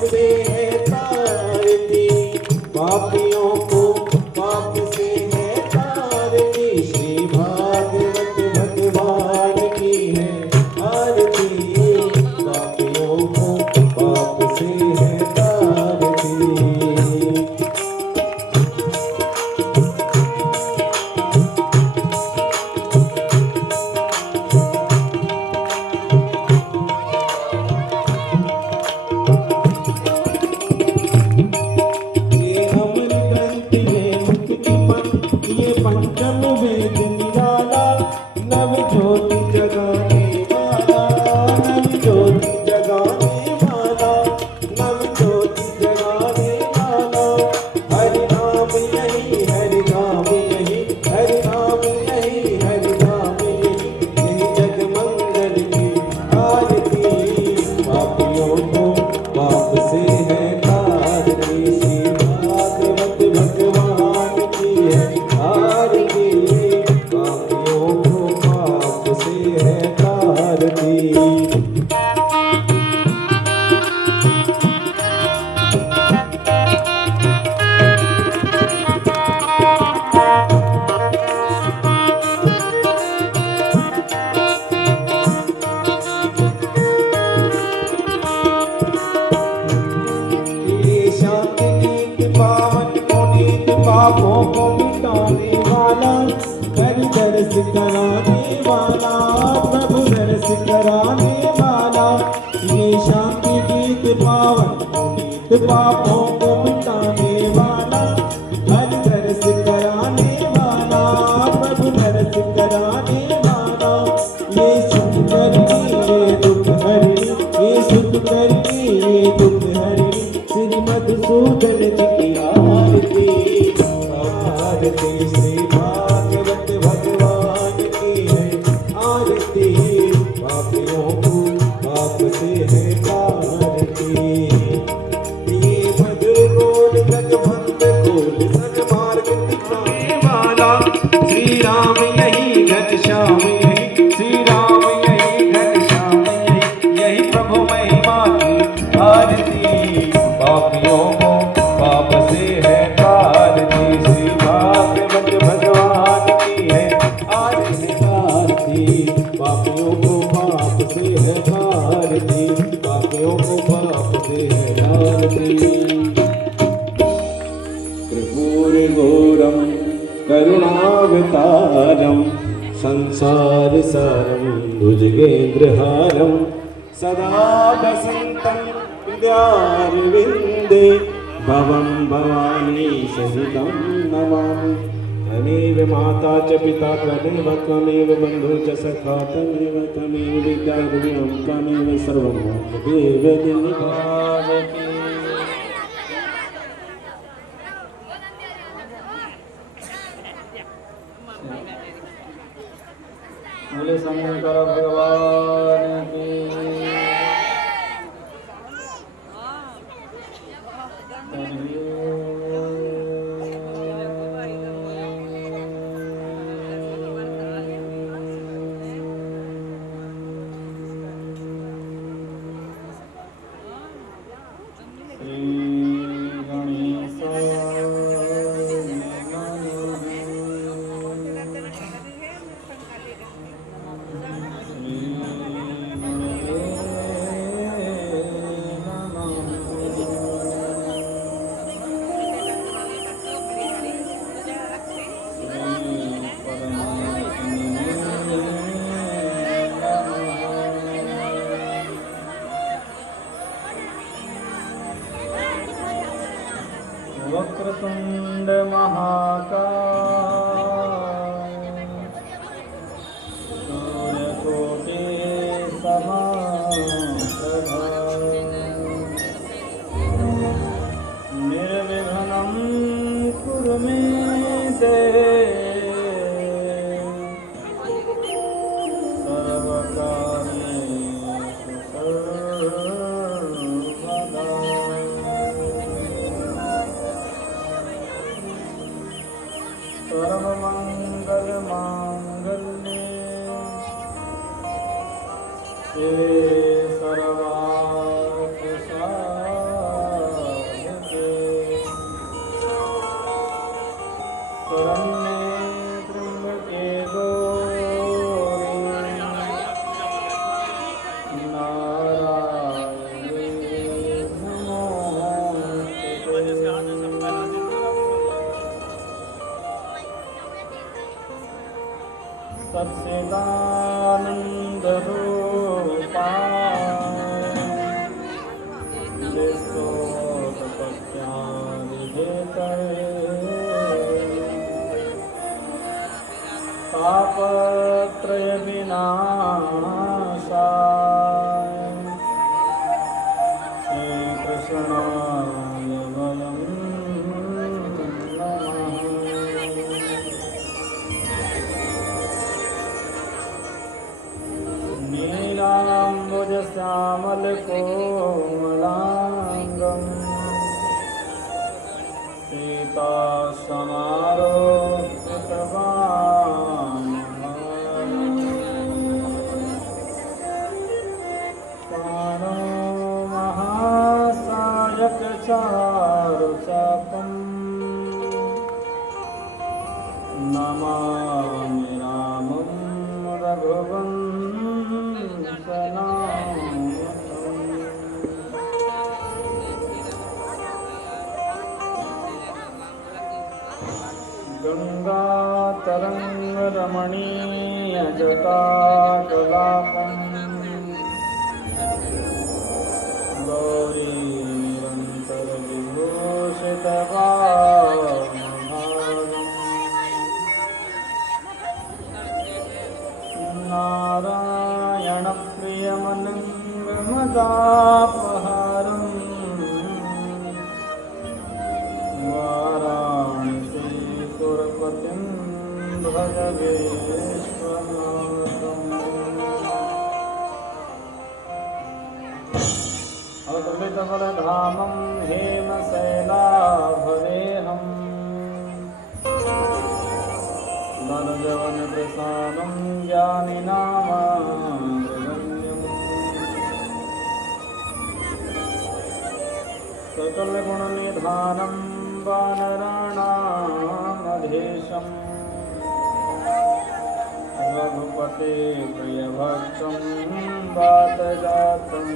से है तारती, पापियों को पाप से है तारती। श्री भागवत भगवान की है आरती, पापियों को पाप से है तारती। पंचम वेद निराला, नव ज्योति जगाने वाला, नव ज्योति जगाने वाला, नव ज्योति जगाने वाला। हरि नाम यही, हरि नाम यही, हरि नाम यही, हरि नाम यही, यही जग मंगल की आरती। पापियों को पाप से है तारती, श्री भागवत भगवान की है आरती, पापियों को पाप से है तारती। ये शांति गीत पावन पुनीत, पापों को मिटाने वाला, हरि दर्श कराने वाला, प्रभु दर्श कराने वाला। ये शांति गीत पावन पुनीत, पापों को मिटाने वाला, हरि दर्श कराने वाला, प्रभु दर्श कराने वाला। ये सुख करनी ये दुख हरनी, ये सुख करनी ये दुख हरनी, श्री मधुसूदन जी की आरती, आरती। श्री भागवत भगवान की है आरती, पापियों को पाप से है तारती। ये मधुर बोल जगवंत खोल सन्मार्ग दिखाने वाला, श्री राम यही घनश्याम यही, श्री राम यही घनश्याम यही, यही प्रभु महिमा की आरती। पापियों को पाप से है तारती, श्री भागवत भगवान की है आरती, पापियों को पाप से है तारती, पापियों को पाप से है आरती। कर्पूर घोरम करुणावतारम, संसार सारम भुजगेन्द्रहारम, सदा वसन्तं हृदयारविन्दे, भवं भवानी सहितं नमामि। त्वमेव माता च पिता त्वमेव, त्वमेव बन्धु च सखा त्वमेव, त्वमेव विद्या गुरुं त्वमेव सर्वं मम देव देवभावति। बोले शंकर भगवान की। वक्रतुंड महाकाय, सूर्यकोटि समप्रभा, निर्विघ्नं कुरु मे देव, सर्वकार्येषु सर्वदा। शरण्ये त्र्यंबके गौरी नारायणे नमोस्तुते। सच्चिदानन्दरूपाय विश्वोत्पत्त्यादिहेतवे तापत्रयविनाशाय श्रीकृष्णाय वयं नमः। नीलाम्बुजश्यामलकोमलाङ्गम् सीतासमारोपितवान् महासायकचारुचापम् नमामि रामं रघुवंशनाथम्। गङ्गातरङ्गरमणीयजटाकलापम् गौरीनिरन्तरविभूषितवामभागम् नारायणप्रियमनङ्गमदापहारम् वाराणसीपुरपतिं भज विश्वनाथम्। अतुलितबलधामं हेमशैलाभवेहम् नरजवनप्रसादं ज्ञानिनामाग्रगण्यम् सकलगुणनिधानं वानराणामधीशम् रघुपते प्रियभक्तं वातजातं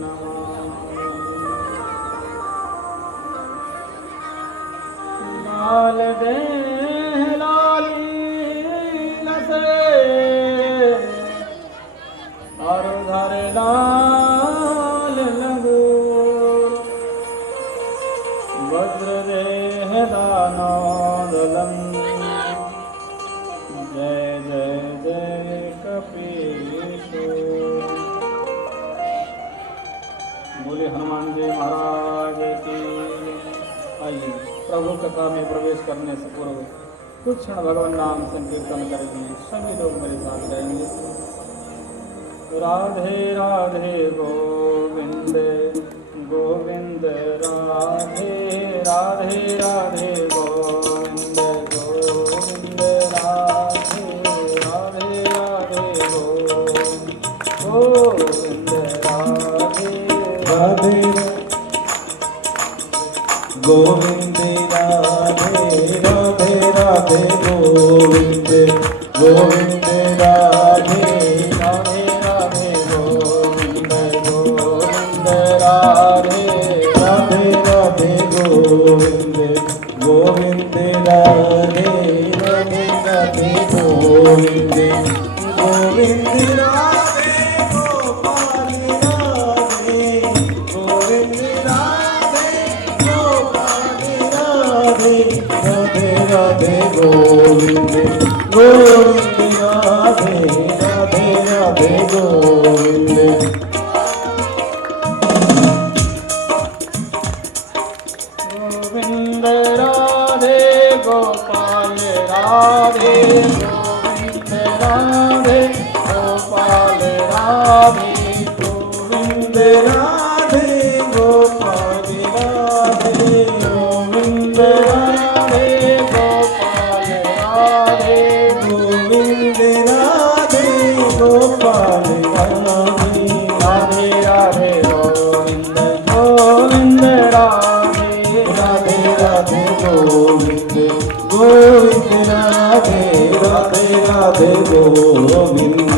नमामि। लाल देह लाली नसे और धर लाल लगूर वज्रदेह दानोदलम् जय जय जय कपीशूर। बोले हनुमान जी महाराज की। आइए प्रभु कथा में प्रवेश करने से पूर्व कुछ क्षण भगवान नाम संकीर्तन करेंगे। सभी लोग मेरे साथ गाएंगे। राधे राधे गोविंद गोविंद राधे राधे राधे गोविंद गोविंद राधे राधे राधे गोविंद राधे राधे गोविंद राधे राधे राधे गोविंद गोविंद राधे राधे राधे गोविंद गोविंद राधे राधे राधे गोविंद गोविंद राधे राधे राधे गोविंद गोविंद राधे गोपाल राधे गोविंद राधे गोपाल राधे राधे राधे गोविंद गोविंद राधे राधे राधे गोविंद गोविंद राधे गोपाल राधे गोविंद राधे गोपाल राधे गोविंद राधे गोपाल राधे गोविंद राधे गोपाल राधे गोविंद राधे गोपाल राधे राधे राधे गोविंद गोविंद राधे राधे राधे गोविंद गोविंद राधे गोविंद।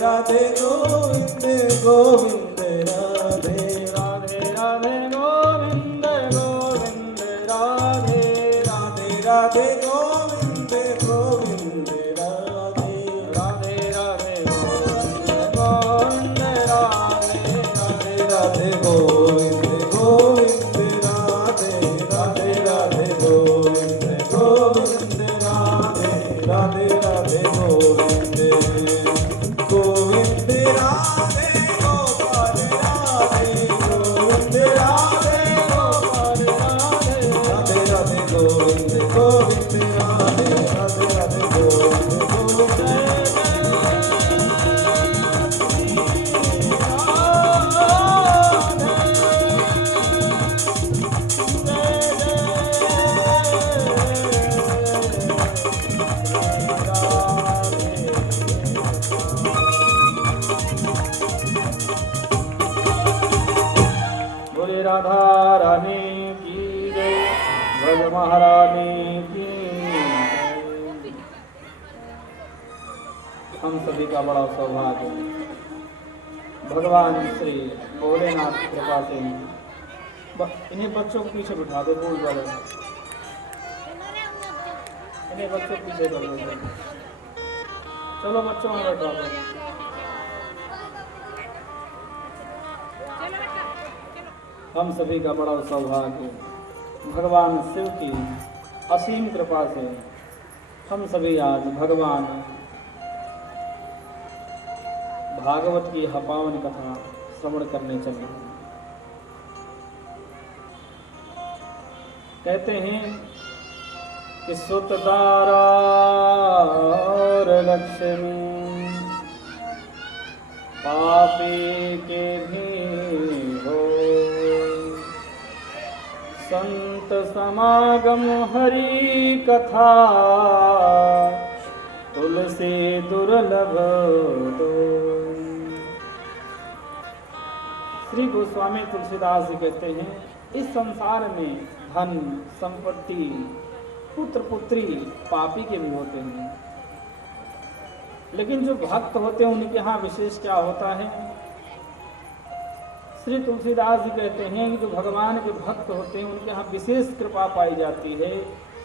राधे गोविंद गोविंद राधे राधे राधे राधा रानी की जय, ब्रज महारानी की जय। हम सभी का बड़ा सौभाग्य भगवान श्री भोलेनाथ की कृपा से इन्हीं बच्चों को पीछे बिठा दे, बोल वाले इन्हीं बच्चों को पीछे कर दो। चलो बच्चों में बैठा दो। हम सभी का बड़ा सौभाग्य भगवान शिव की असीम कृपा से हम सभी आज भगवान भागवत की पावन कथा श्रवण करने चले हैं। कहते हैं कि सुतदारा और लक्ष्मी पापी के भी हो, संत समागम हरि कथा तुलसी दुर्लभ दो। श्री गोस्वामी तुलसीदास जी कहते हैं इस संसार में धन संपत्ति पुत्र पुत्री पापी के भी होते हैं, लेकिन जो भक्त होते हैं उनके यहाँ विशेष क्या होता है। श्री तुलसीदास जी कहते हैं कि जो भगवान के भक्त होते हैं उनके यहाँ विशेष कृपा पाई जाती है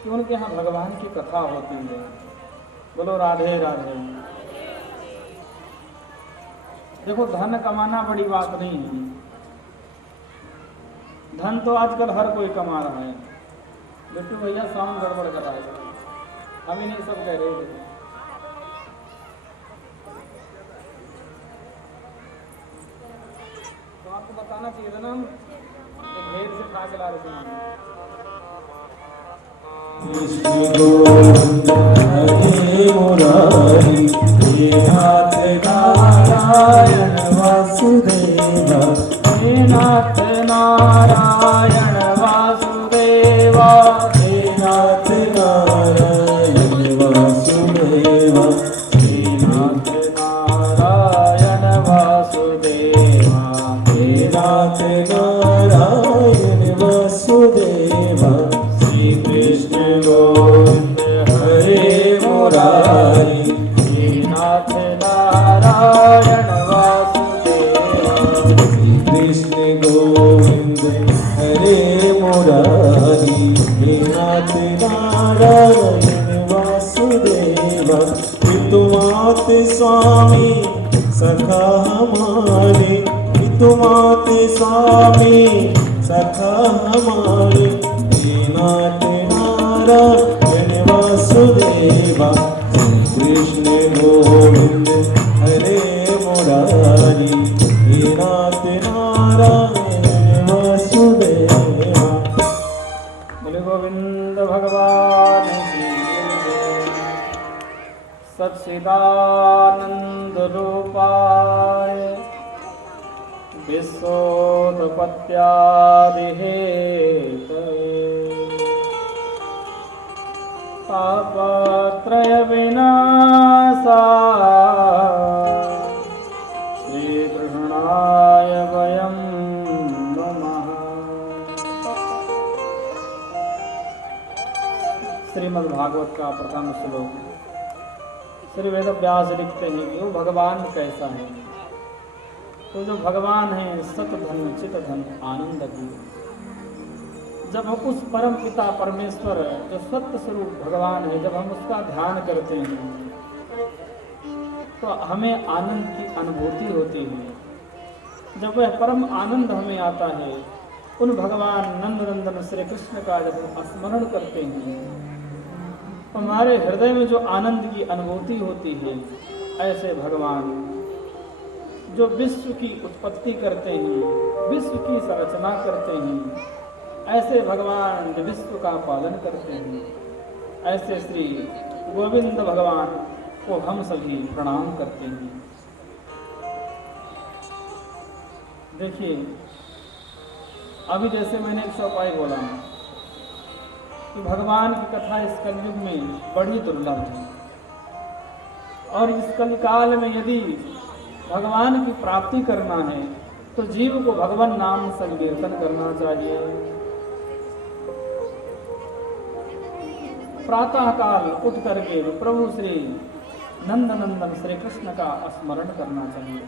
कि उनके यहाँ भगवान की कथा होती है। बोलो राधे राधे। देखो धन कमाना बड़ी बात नहीं है, धन तो आजकल हर कोई कमा रहा है। बिट्टू भैया साउंड गड़बड़ कर रहा है, हम ही नहीं सब कह रहे थे। तो आपको बताना चाहिए था ना, ढेर से खा के ला रहे थे। हरे मुरारी हे नाथ नारायण वासुदेवा, हे नाथ नारायण वासुदेवा, हे नाथ नारायण वासुदेवा, हे नाथ नारायण वासुदेवा, हे नाथ नारायण वासुदेवा। श्री कृष्ण गोविंद हरे मुरारी हे नाथ नारायण वासुदेवा, श्री कृष्ण गोविंद हरे मुरारी हे नाथ नारायण वासुदेवा। पितुमात स्वामी सखा हमारे, पितुमात स्वामी सखा हमारे, हे नाथ नारायण वासुदेवा। कृष्ण गोविंद हरे मुरारी हे नाथ नारायण वासुदेवा। बोले गोविंद भगवान की जय। सच्चिदानंद रूपाय विश्वोत्पत्त्यादि हेतवे, तापत्रय विनाशाय श्रीकृष्णाय वयं नमः। श्रीमद्भागवत का प्रथम श्लोक। श्री वेदव्यास लिखते हैं कि वो भगवान कैसा है। तो जो भगवान है सत धन चित धन आनंद की। जब हम उस परम पिता परमेश्वर जो सत्य स्वरूप भगवान है, जब हम उसका ध्यान करते हैं तो हमें आनंद की अनुभूति होती है। जब वह परम आनंद हमें आता है, उन भगवान नंदनंदन श्री कृष्ण का जब हम स्मरण करते हैं, हमारे हृदय में जो आनंद की अनुभूति होती है, ऐसे भगवान जो विश्व की उत्पत्ति करते हैं, विश्व की संरचना करते हैं, ऐसे भगवान जो विश्व का पालन करते हैं, ऐसे श्री गोविंद भगवान को हम सभी प्रणाम करते हैं। देखिए अभी जैसे मैंने एक चौपाई बोला कि भगवान की कथा इस कलयुग में बड़ी दुर्लभ है, और इस कलिकाल में यदि भगवान की प्राप्ति करना है तो जीव को भगवान नाम संकीर्तन करना चाहिए। प्रातः काल उठ करके प्रभु श्री नंदनंदन श्री कृष्ण का स्मरण करना चाहिए।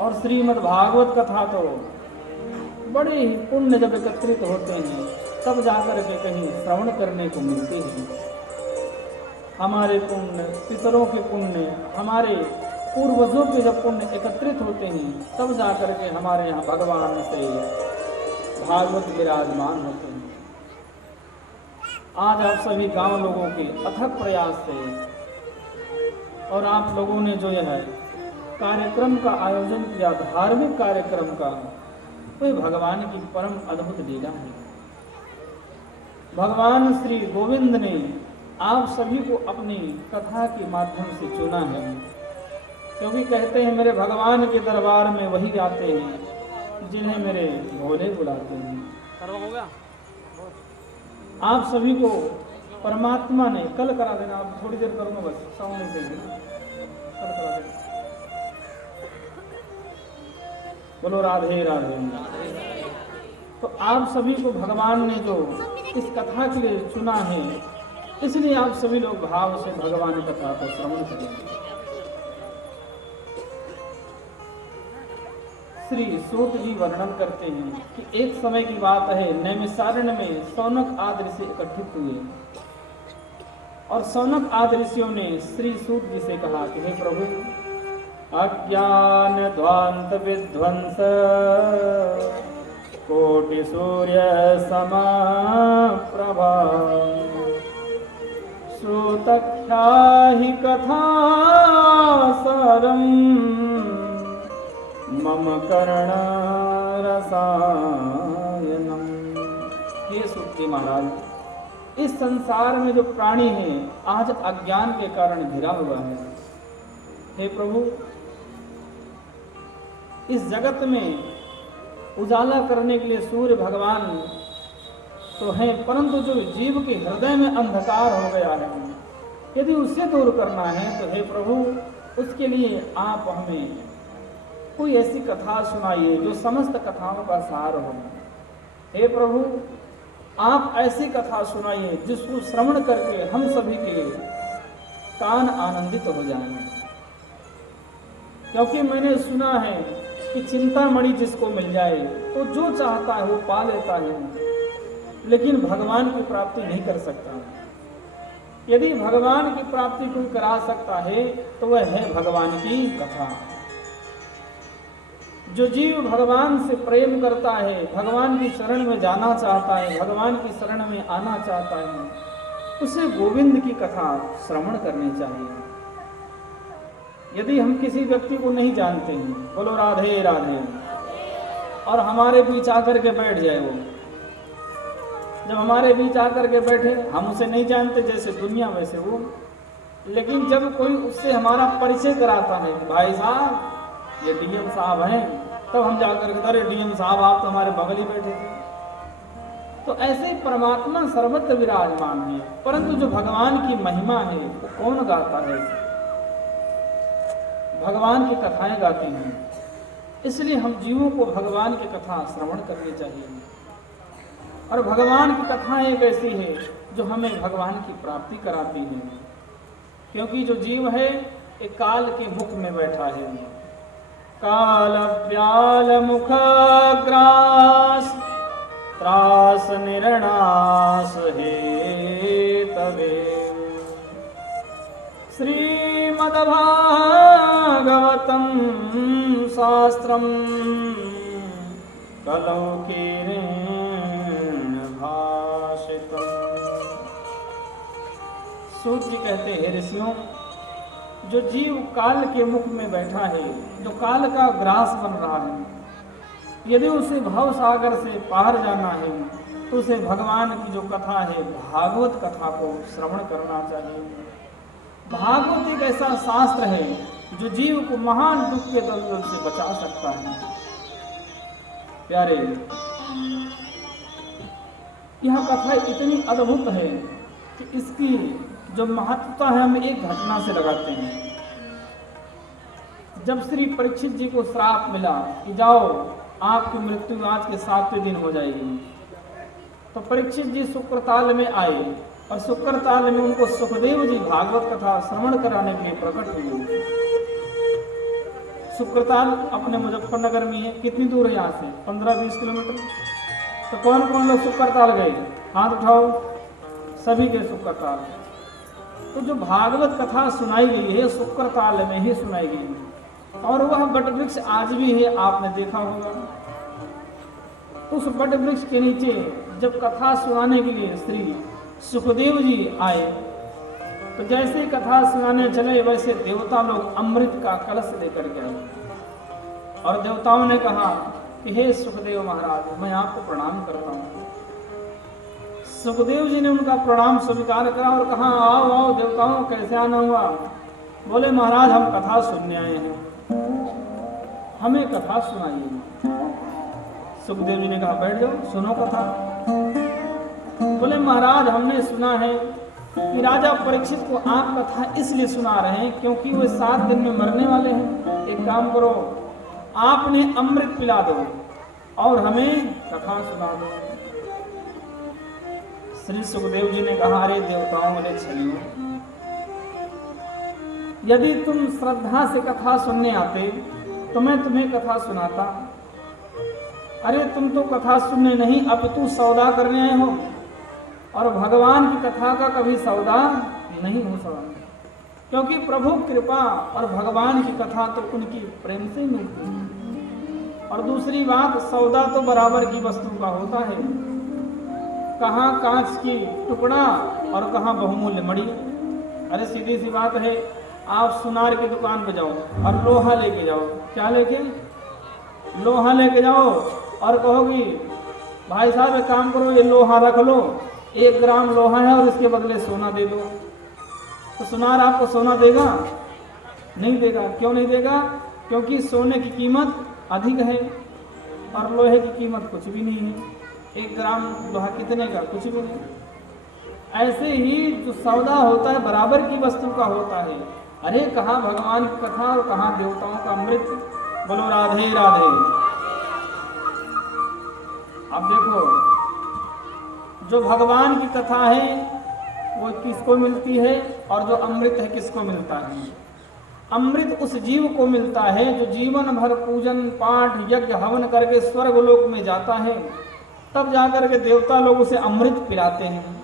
और श्रीमद् भागवत कथा तो बड़े ही पुण्य जब एकत्रित होते हैं तब जाकर के कहीं श्रवण करने को मिलती है। हमारे पुण्य, पितरों के पुण्य, हमारे पूर्वजों के जब पुण्य एकत्रित होते हैं तब जाकर के हमारे यहाँ भगवान से भागवत विराजमान होते हैं। आज आप सभी गांव लोगों के अथक प्रयास से और आप लोगों ने जो यह कार्यक्रम का आयोजन किया, धार्मिक कार्यक्रम का, वह भगवान की परम अद्भुत लीला है। भगवान श्री गोविंद ने आप सभी को अपनी कथा के माध्यम से चुना है, क्योंकि कहते हैं मेरे भगवान के दरबार में वही आते हैं जिन्हें मेरे भोले बुलाते हैं। हो गया? आप सभी को परमात्मा ने कल करा देना, आप थोड़ी देर करूँगा बस, साउंड से कल करा देना। बोलो राधे राधे। तो आप सभी को भगवान ने जो इस कथा के लिए चुना है, इसलिए आप सभी लोग भाव से भगवान कथा को श्रवण करेंगे। श्री सूत जी वर्णन करते हैं कि एक समय की बात है, नैमिषारण्य में सौनक आदि ऋषि इकट्ठित हुए और सौनक आदि ऋषियों ने श्री सूत जी से कहा कि हे प्रभु, अज्ञान ध्वांत विध्वंस कोटि सूर्य समा प्रभा श्रुतख्याहि कथा सारम मम कर्ण रसायनम। ये सूत जी महाराज, इस संसार में जो प्राणी है आज अज्ञान के कारण घिरा हुआ है। हे प्रभु, इस जगत में उजाला करने के लिए सूर्य भगवान तो हैं, परंतु जो जीव के हृदय में अंधकार हो गया है, यदि उसे दूर करना है तो हे प्रभु, उसके लिए आप हमें कोई ऐसी कथा सुनाइए जो समस्त कथाओं का सार हो। हे प्रभु, आप ऐसी कथा सुनाइए जिसको श्रवण करके हम सभी के कान आनंदित हो जाएंगे। क्योंकि मैंने सुना है कि चिंतामणि जिसको मिल जाए तो जो चाहता है वो पा लेता है, लेकिन भगवान की प्राप्ति नहीं कर सकता। यदि भगवान की प्राप्ति कोई करा सकता है तो वह है भगवान की कथा। जो जीव भगवान से प्रेम करता है, भगवान की शरण में जाना चाहता है, भगवान की शरण में आना चाहता है, उसे गोविंद की कथा श्रवण करनी चाहिए। यदि हम किसी व्यक्ति को नहीं जानते हैं, बोलो राधे राधे, और हमारे बीच आकर के बैठ जाए, वो जब हमारे बीच आकर के बैठे, हम उसे नहीं जानते जैसे दुनिया वैसे वो, लेकिन जब कोई उससे हमारा परिचय कराता है, भाई साहब ये डीएम साहब हैं, तब हम जाकर के, अरे डीएम साहब आप तो हमारे बगल ही बैठे थे। तो ऐसे ही परमात्मा सर्वत्र विराजमान है, परंतु जो भगवान की महिमा है वो कौन गाता है? भगवान की कथाएं गाती हैं। इसलिए हम जीवों को भगवान की कथा श्रवण करनी चाहिए। और भगवान की कथाएं एक ऐसी है जो हमें भगवान की प्राप्ति कराती है, क्योंकि जो जीव है एक काल के मुख में बैठा है। काल व्याल मुख ग्रास त्रास निर्णास हे तवे श्रीमद्भागवतम शास्त्रम कलौ कीरेण भाषितम्। सूत जी कहते हैं, ऋषियों, जो जीव काल के मुख में बैठा है, जो काल का ग्रास बन रहा है, यदि उसे भव सागर से पार जाना है तो उसे भगवान की जो कथा है, भागवत कथा को श्रवण करना चाहिए। भागवत एक ऐसा शास्त्र है जो जीव को महान दुख के दलदल से बचा सकता है। प्यारे, यह कथा इतनी अद्भुत है कि इसकी जो महत्वता है हम एक घटना से लगाते हैं। जब श्री परीक्षित जी को श्राप मिला कि जाओ आपकी मृत्यु आज के 7वें दिन हो जाएगी, तो परीक्षित जी शुक्रताल में आए और शुक्रताल में उनको सुखदेव जी भागवत कथा श्रवण कराने के लिए प्रकट हुए। शुक्रताल अपने मुजफ्फरनगर में है। कितनी दूर है यहाँ से? 15-20 किलोमीटर। तो कौन कौन लोग शुक्रताल गए? हाथ उठाओ। सभी के शुक्रताल। तो जो भागवत कथा सुनाई गई है शुक्रताल में ही सुनाई गई है, और वह वटवृक्ष आज भी है, आपने देखा होगा। तो उस वटवृक्ष के नीचे जब कथा सुनाने के लिए श्री सुखदेव जी आए, तो जैसे कथा सुनाने चले वैसे देवता लोग अमृत का कलश लेकर के आए और देवताओं ने कहा कि हे सुखदेव महाराज, मैं आपको प्रणाम करता हूँ। सुखदेव जी ने उनका प्रणाम स्वीकार करा और कहा आओ आओ देवताओं, कैसे आना हुआ? बोले महाराज हम कथा सुनने आए हैं, हमें कथा सुनाइए। सुखदेव जी ने कहा बैठ जाओ, सुनो कथा। बोले महाराज हमने सुना है कि राजा परीक्षित को आप कथा इसलिए सुना रहे हैं क्योंकि वे 7 दिन में मरने वाले हैं। एक काम करो, आपने अमृत पिला दो और हमें कथा सुना दो। श्री सुखदेव जी ने कहा अरे देवताओं वाले छलियो, यदि तुम श्रद्धा से कथा सुनने आते तो मैं तुम्हें कथा सुनाता। अरे तुम तो कथा सुनने नहीं अपितु सौदा करने आए हो, और भगवान की कथा का कभी सौदा नहीं हो सकता, क्योंकि प्रभु कृपा और भगवान की कथा तो उनकी प्रेम से मिलती है। और दूसरी बात, सौदा तो बराबर की वस्तु का होता है, कहाँ कांच की टुकड़ा और कहाँ बहुमूल्य मणि। अरे सीधी सी बात है, आप सुनार की दुकान पे जाओ और लोहा लेके जाओ। क्या लेके? लोहा लेके जाओ और कहोगी भाई साहब एक काम करो, ये लोहा रख लो, 1 ग्राम लोहा है और इसके बदले सोना दे दो। तो सुनार आपको सोना देगा? नहीं देगा। क्यों नहीं देगा? क्योंकि सोने की कीमत अधिक है और लोहे की कीमत कुछ भी नहीं है। 1 ग्राम लोहा कितने का? कुछ भी नहीं। ऐसे ही जो सौदा होता है बराबर की वस्तु का होता है। अरे कहाँ भगवान की कथा और कहाँ देवताओं का अमृत। बोलो राधे राधे। अब देखो, जो भगवान की कथा है वो किसको मिलती है और जो अमृत है किसको मिलता है? अमृत उस जीव को मिलता है जो जीवन भर पूजन पाठ यज्ञ हवन करके स्वर्ग लोक में जाता है, तब जाकर के देवता लोग उसे अमृत पिलाते हैं।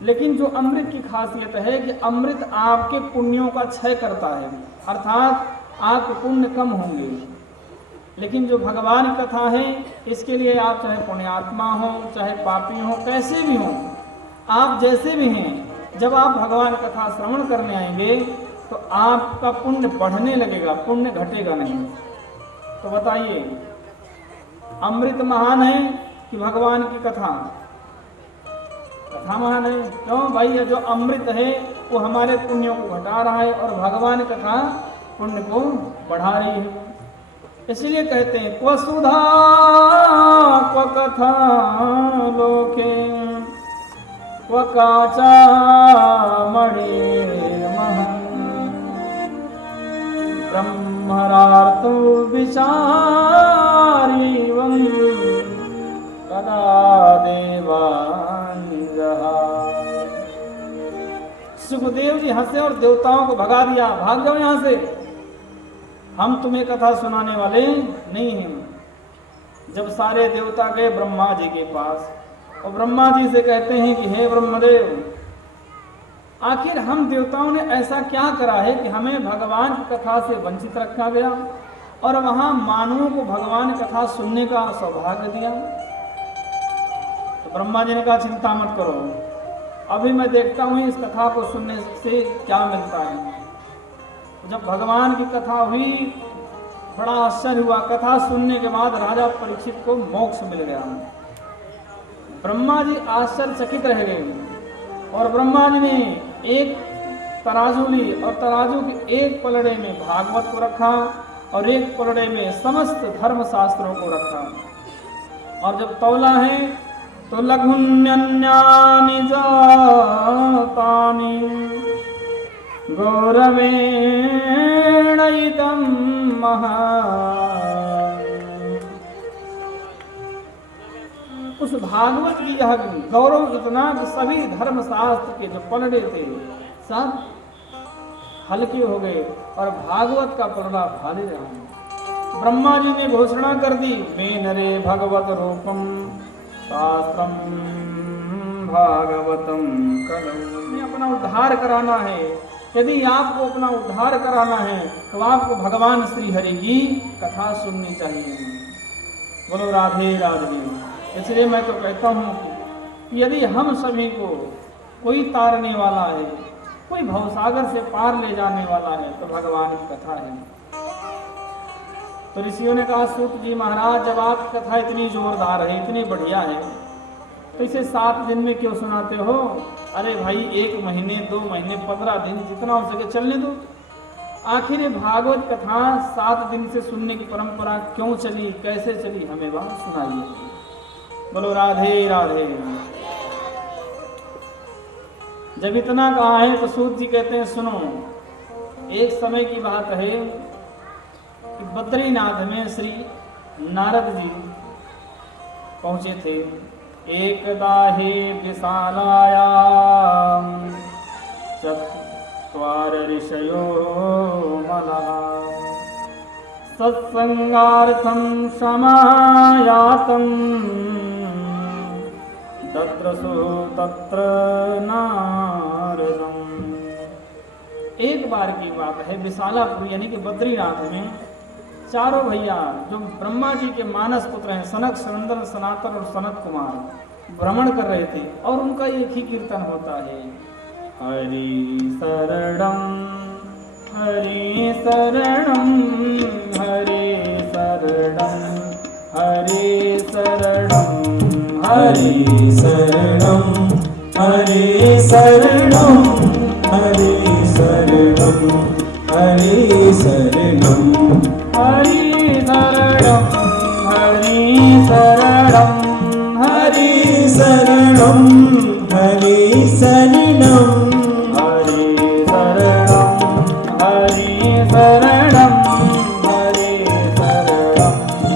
लेकिन जो अमृत की खासियत है कि अमृत आपके पुण्यों का क्षय करता है, अर्थात आपके पुण्य कम होंगे। लेकिन जो भगवान की कथा है इसके लिए आप चाहे पुण्यात्मा हो चाहे पापी हो, कैसे भी हो, आप जैसे भी हैं, जब आप भगवान की कथा श्रवण करने आएंगे तो आपका पुण्य बढ़ने लगेगा, पुण्य घटेगा नहीं। तो बताइए, अमृत महान है कि भगवान की कथा? कथा महान है। क्यों भाई? ये जो अमृत है वो हमारे पुण्यों को घटा रहा है और भगवान कथा पुण्य को बढ़ा रही है। इसलिए कहते हैं क्व सुधा क्व कथा लोके क्व काचा मणिर्महः ब्रह्मणार्थो विचारीवं कदा देवानिगः। सुखदेव जी हंसे और देवताओं को भगा दिया, भाग जाओ यहाँ से, हम तुम्हें कथा सुनाने वाले नहीं हैं। जब सारे देवता गए ब्रह्मा जी के पास और ब्रह्मा जी से कहते हैं कि हे ब्रह्मदेव, आखिर हम देवताओं ने ऐसा क्या करा है कि हमें भगवान की कथा से वंचित रखा गया और वहां मानवों को भगवान की कथा सुनने का सौभाग्य दिया? तो ब्रह्मा जी ने कहा चिंता मत करो, अभी मैं देखता हूँ इस कथा को सुनने से क्या मिलता है। जब भगवान की कथा हुई, बड़ा आश्चर्य हुआ। कथा सुनने के बाद राजा परीक्षित को मोक्ष मिल गया। ब्रह्मा जी आश्चर्यचकित रह गए और ब्रह्मा जी ने एक तराजू ली और तराजू के एक पलड़े में भागवत को रखा और एक पलड़े में समस्त धर्मशास्त्रों को रखा। और जब तौला है तो लघुन्यन्यानि जातानि गौरवेण उस भागवत की यह गौरव इतना कि सभी धर्मशास्त्र के जो पलड़े थे सब हल्के हो गए और भागवत का पलड़ा भारी रहा। ब्रह्मा जी ने घोषणा कर दी, मे नरे भगवत रूपम शास्त्रम भागवतम कलम। अपना उद्धार कराना है, यदि आपको अपना उद्धार कराना है तो आपको भगवान श्री हरि की कथा सुननी चाहिए। बोलो राधे राधे। इसलिए मैं तो कहता हूँ कि यदि हम सभी को कोई तारने वाला है, कोई भवसागर से पार ले जाने वाला है तो भगवान की कथा है। तो ऋषियों ने कहा, सूत जी महाराज जब आपकी कथा इतनी जोरदार है, इतनी बढ़िया है, तो इसे 7 दिन में क्यों सुनाते हो? अरे भाई 1 महीने 2 महीने 15 दिन जितना हो सके चलने दो। आखिर ये भागवत कथा 7 दिन से सुनने की परंपरा क्यों चली, कैसे चली, हमें वह सुनाइए। बोलो राधे राधे। जब इतना कहा है तो सूत जी कहते हैं, सुनो, एक समय की बात है कि बद्रीनाथ में श्री नारद जी पहुंचे थे। एकदा हि विशालायां चत्वार ऋषयो मनः सत्संगार्थं समायातं दद्रसु तत्र नारदम्। एक बार की बात है, विशालापुर यानी कि बद्रीनाथ में चारों भैया जो ब्रह्मा जी के मानस पुत्र हैं, सनक, सनंदन, सनातन और सनत कुमार भ्रमण कर रहे थे और उनका एक ही कीर्तन होता है, हरि शरणम हरि शरणम हरि शरणम हरि शरणम हरि शरणम हरि शरणम हरि शरणम हरि शरणम हरि शरणम हरि शरणम हरि शरणम हरि शरणम हरि शरणम हरि शरणम हरि शरणम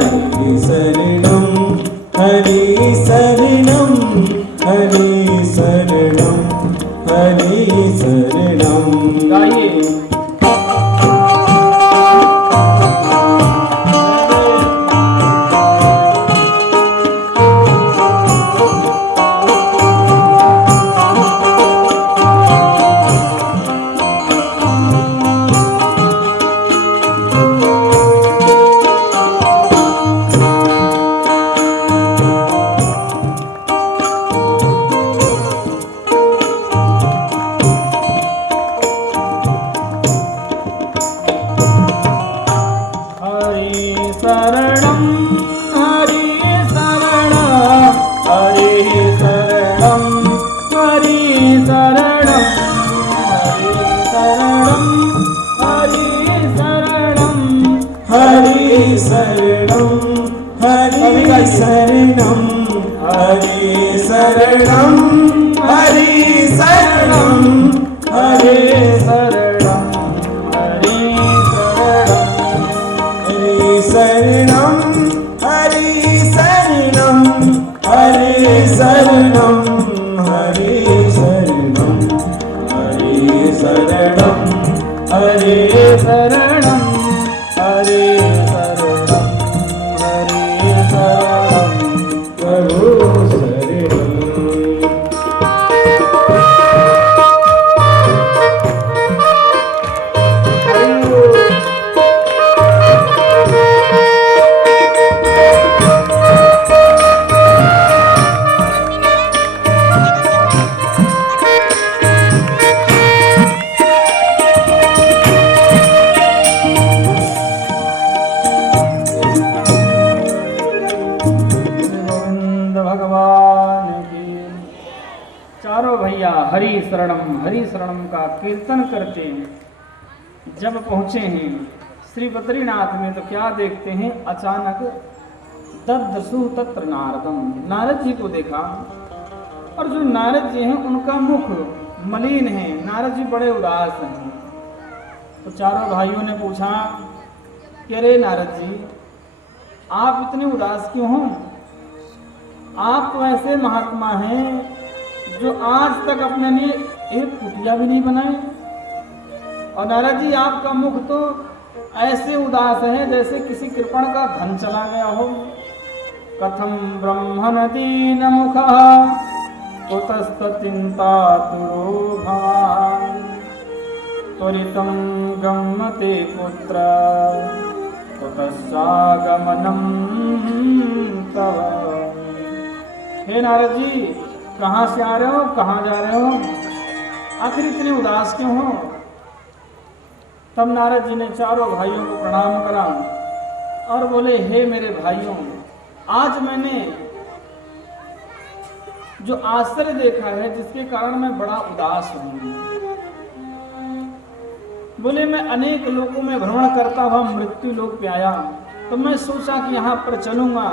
हरि शरणम हरि शरणम हरि शरणम हरि शरणम। गाइए। हरि शरणम का कीर्तन करते जब पहुंचे हैं श्री बद्रीनाथ में तो क्या देखते हैं, अचानक दद्रसु तत्र नारदम, नारद जी को देखा। और जो नारद जी हैं उनका मुख मलिन है, नारद जी बड़े उदास हैं। तो चारों भाइयों ने पूछा कि अरे नारद जी, आप इतने उदास क्यों हो? आप तो ऐसे महात्मा हैं जो आज तक अपने लिए एक कुटिया भी नहीं बनाए। और नारद जी, आपका मुख तो ऐसे उदास है जैसे किसी कृपण का धन चला गया हो। कथम ब्रह्मण दीन मुख कुतस्त चिंता तुरो भवान त्वरितं गम्यते पुत्र कुतश्चागमनं तव। हे नारद जी, कहाँ से आ रहे हो, कहाँ जा रहे हो, आखिर इतने उदास क्यों हो? तब नारद जी ने चारों भाइयों को प्रणाम करा और बोले, हे मेरे भाइयों, आज मैंने जो आश्चर्य देखा है जिसके कारण मैं बड़ा उदास हूँ। बोले, मैं अनेक लोकों में भ्रमण करता हुआ मृत्यु लोक पे आया, तो मैं सोचा कि यहाँ पर चलूंगा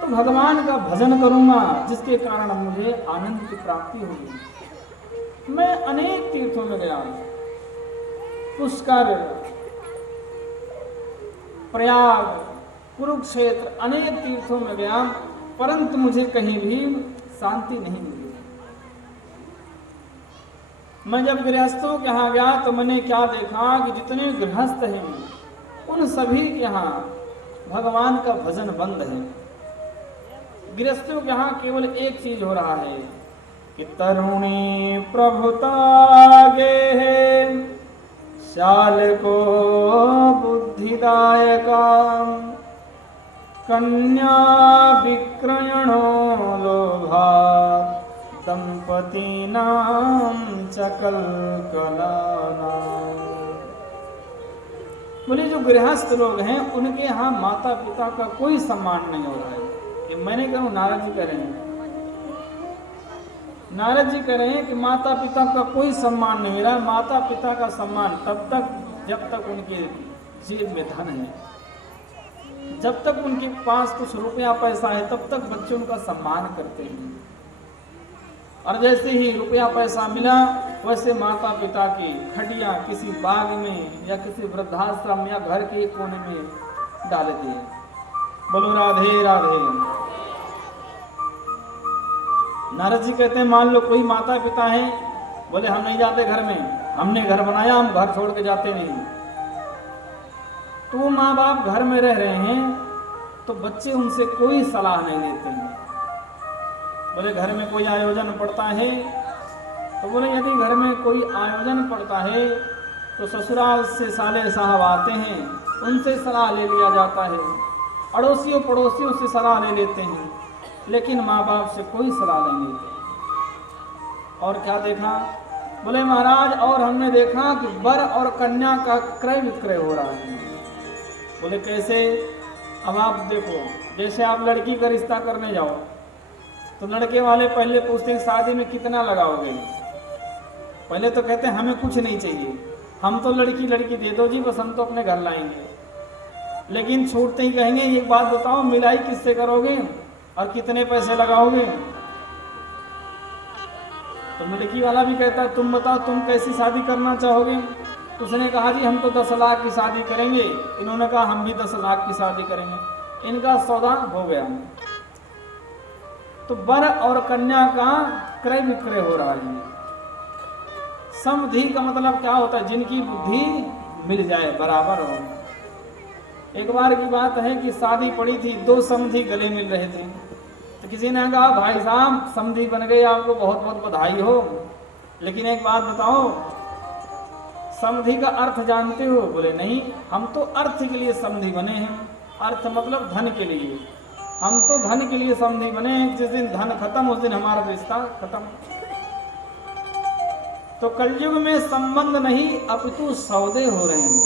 तो भगवान का भजन करूंगा जिसके कारण मुझे आनंद की प्राप्ति होगी। मैं अनेक तीर्थों में गया, पुष्कर, प्रयाग, कुरुक्षेत्र, अनेक तीर्थों में गया, परंतु मुझे कहीं भी शांति नहीं मिली। मैं जब गृहस्थों के यहाँ गया तो मैंने क्या देखा कि जितने गृहस्थ हैं उन सभी के यहाँ भगवान का भजन बंद है। गृहस्थों के यहाँ केवल एक चीज हो रहा है कि तरुणी प्रभुतागे शाल को बुद्धिदायका कन्या विक्रयणो लोभा दंपति नाम चकल कलाना। बोले, जो गृहस्थ लोग हैं उनके यहाँ माता पिता का कोई सम्मान नहीं हो रहा है। कि मैंने कहूँ नारद जी कह रहे हैं, नारद जी कह रहे हैं कि माता पिता का कोई सम्मान नहीं मिला। माता पिता का सम्मान तब तक जब तक उनके जेब में धन है, जब तक उनके पास कुछ रुपया पैसा है तब तक बच्चे उनका सम्मान करते हैं। और जैसे ही रुपया पैसा मिला वैसे माता पिता की खटिया किसी बाग में या किसी वृद्धाश्रम या घर के कोने में डाल दिए। बोलो राधे राधे। नारद जी कहते हैं, मान लो कोई माता पिता है, बोले हम नहीं जाते घर में, हमने घर बनाया, हम घर छोड़ के जाते नहीं। तो माँ बाप घर में रह रहे हैं तो बच्चे उनसे कोई सलाह नहीं लेते हैं। बोले घर में कोई आयोजन पड़ता है तो बोले यदि घर में कोई आयोजन पड़ता है तो ससुराल से साले साहब आते हैं, उनसे सलाह ले लिया जाता है, अड़ोसियों पड़ोसियों से सलाह ले लेते हैं, लेकिन माँ बाप से कोई सलाह नहीं लेते। और क्या देखा? बोले महाराज, और हमने देखा कि वर और कन्या का क्रय विक्रय हो रहा है। बोले कैसे? अब आप देखो, जैसे आप लड़की का रिश्ता करने जाओ तो लड़के वाले पहले पूछते हैं शादी में कितना लगाओगे। पहले तो कहते हैं हमें कुछ नहीं चाहिए, हम तो लड़की दे दो जी, बस हम तो अपने घर लाएंगे। लेकिन छूटते ही कहेंगे एक बात बताओ, मिलाई किससे करोगे और कितने पैसे लगाओगे? तो लड़की वाला भी कहता है तुम बताओ तुम कैसी शादी करना चाहोगे? तो उसने कहा जी हम तो 10 लाख की शादी करेंगे। इन्होंने कहा हम भी 10 लाख की शादी करेंगे। इनका सौदा हो गया। तो वर और कन्या का क्रय विक्रय हो रहा है। समधि का मतलब क्या होता है? जिनकी बुद्धि मिल जाए, बराबर हो। एक बार की बात है कि शादी पड़ी थी, 2 समधि गले मिल रहे थे। तो किसी ने कहा भाई साहब समधि बन गए, आपको बहुत बहुत बधाई हो, लेकिन एक बात बताओ समधि का अर्थ जानते हो? बोले नहीं, हम तो अर्थ के लिए समधि बने हैं। अर्थ मतलब धन के लिए। हम तो धन के लिए समधि बने हैं, जिस दिन धन खत्म उस दिन हमारा रिश्ता खत्म। तो कलयुग में संबंध नहीं अपितु सौदे हो रहे हैं।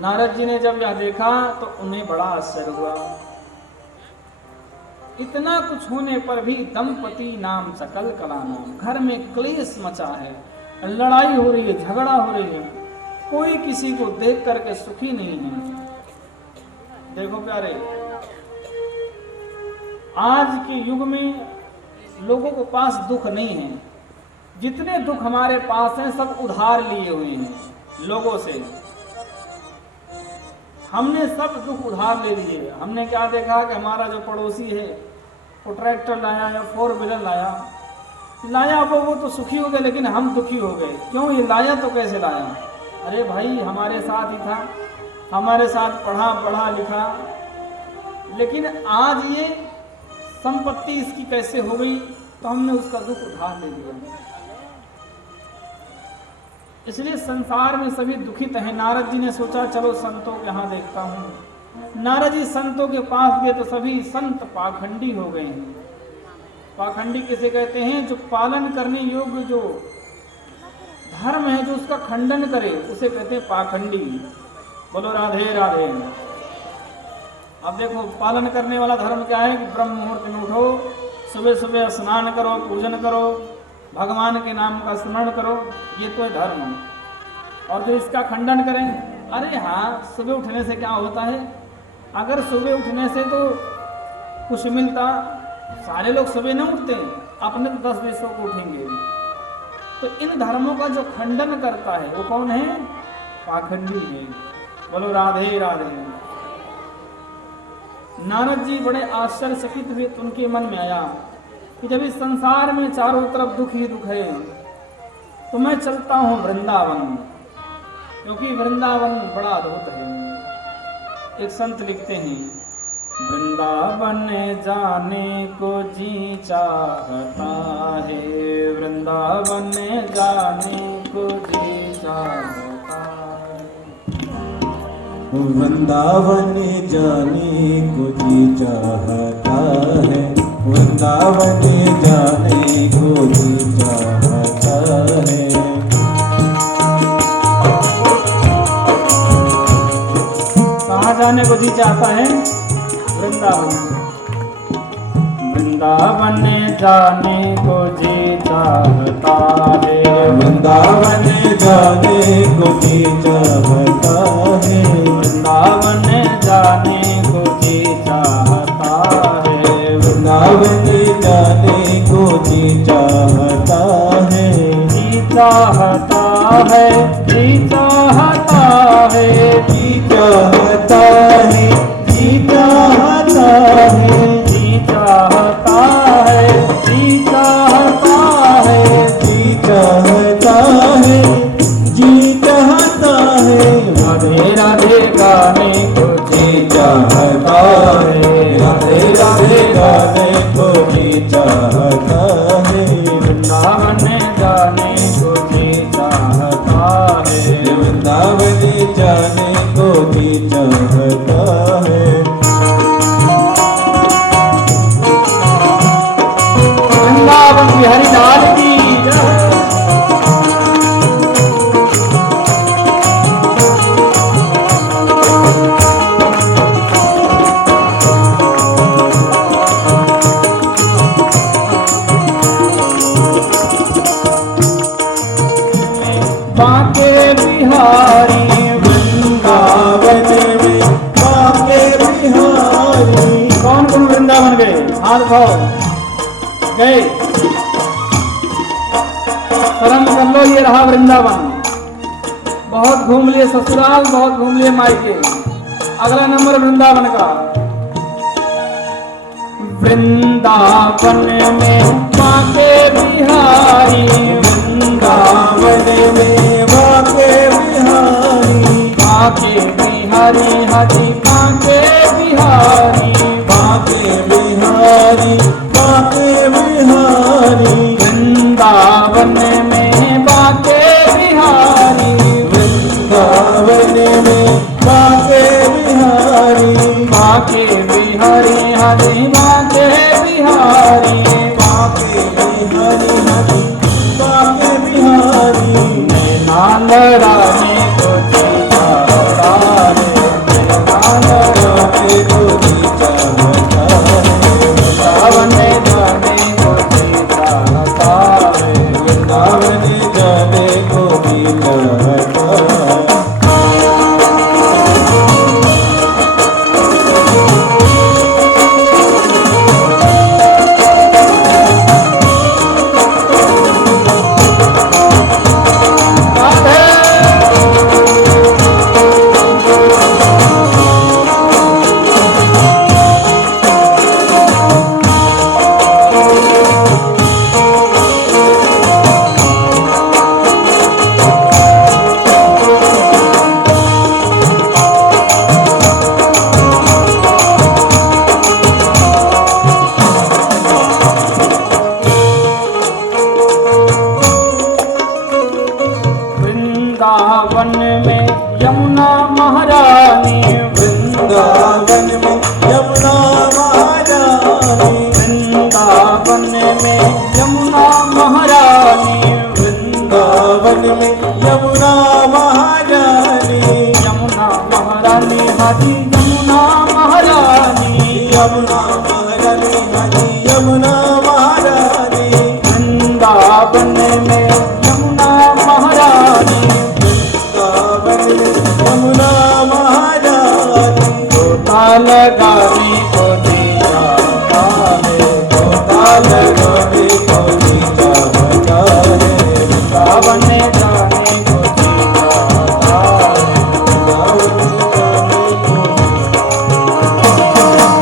नारद जी ने जब यह देखा तो उन्हें बड़ा आश्चर्य हुआ। इतना कुछ होने पर भी दंपति नाम सकल कलाना, घर में क्लेश मचा है, लड़ाई हो रही है, झगड़ा हो रही है, कोई किसी को देख करके सुखी नहीं है। देखो प्यारे, आज के युग में लोगों के पास दुख नहीं है। जितने दुख हमारे पास हैं सब उधार लिए हुए हैं। लोगों से। हमने सब दुख उधार ले लिए। हमने क्या देखा कि हमारा जो पड़ोसी है वो ट्रैक्टर लाया या 4 व्हीलर लाया वो तो सुखी हो गए, लेकिन हम दुखी हो गए। क्यों? ये लाया तो कैसे लाया? अरे भाई हमारे साथ ही था, हमारे साथ पढ़ा लिखा, लेकिन आज ये संपत्ति इसकी कैसे हो गई, तो हमने उसका दुख उधार ले लिया। इसलिए संसार में सभी दुखित हैं। नारद जी ने सोचा चलो संतों के यहाँ देखता हूँ। नारद जी संतों के पास गए तो सभी संत पाखंडी हो गए हैं। पाखंडी किसे कहते हैं? जो पालन करने योग्य जो धर्म है, जो उसका खंडन करे, उसे कहते हैं पाखंडी। बोलो राधे राधे। अब देखो पालन करने वाला धर्म क्या है कि ब्रह्म मुहूर्त में उठो, सुबह सुबह स्नान करो, पूजन करो, भगवान के नाम का स्मरण करो, ये तो है धर्म। और जो इसका खंडन करें, अरे हाँ सुबह उठने से क्या होता है? अगर सुबह उठने से तो कुछ मिलता, सारे लोग सुबह न उठते, अपने तो 10 देशों को उठेंगे। तो इन धर्मों का जो खंडन करता है वो कौन है? पाखंडी है। बोलो राधे राधे। नारद जी बड़े आश्चर्यचकित हुए। तो उनके मन में आया कि जब इस संसार में चारों तरफ दुख ही दुख है, तो मैं चलता हूँ वृंदावन, क्योंकि वृंदावन बड़ा अद्भुत है। एक संत लिखते हैं, वृंदावन जाने को जी चाहता है, वृंदावन जाने को जी चाहता है, वृंदावन जाने को जी चाहता है, वृंदावन जाने को जी चाहता है। कहाँ जाने को जी चाहता है? वृंदावन। वृंदावन जाने को जी चाहता है, वृंदावन जाने को जी चाहता है, वृंदावन जाने को जी चाहता है, वृंदावन जाने को जी चाहता है, जी चाहता है, जी चाहता है, जी चाहता है, जी चाहता है, जी चाहता है, जी चाहता है, जी चाहता है, जी चाहता है। राधे राधे गाने को जी चाहता है, राधे राधे गाने को जी चाहता है, वृंदावन जाने को जी चाहता है, वृंदावन जाने को जी चाहता है। वृंदावन बिहारी लाल की जय। बांके बिहारी वृंदावन में बांके बिहारी। कौन कौन वृंदावन गए? हाथ उठाओ। गए? शर्म कर लो, ये रहा वृंदावन। बहुत घूम लिए ससुराल, बहुत घूम लिए मायके। अगला नंबर वृंदावन का। वृंदावन में बांके बिहारी, वृंदावन में बांके बिहारी, बांके बिहारी हरि बांके बिहारी, बांके बिहारी, बांके बिहारी। वृंदावन में बांके बिहारी, वृंदावन में बांके बिहारी, बांके बिहारी हरि बांके बिहारी, बांके बिहारी हरि बांके बिहारी। नैना लड़ाने को जी चाहता है, नैना जाने को जी चाहता है, वृंदावन जाने को जी चाहता है, वृंदावन जाने को जी चाहता है। राधे वृंदावन में यमुना महारानी, वृंदावन में यमुना महारानी, वृंदावन में यमुना महारानी, वृंदावन में यमुना महारानी, यमुना महारानी हाजी यमुना महारानी, यमुना महारानी हाजी यमुना महारानी, वृंदावन में यमुना महारानी, वृंदावन में यमुना महारानी, गोता लगाने को जी जाता है, गोता लगाने को जी जाता है, वृंदावन जाने को जी जाता है, वृंदावन जाने को जी जाता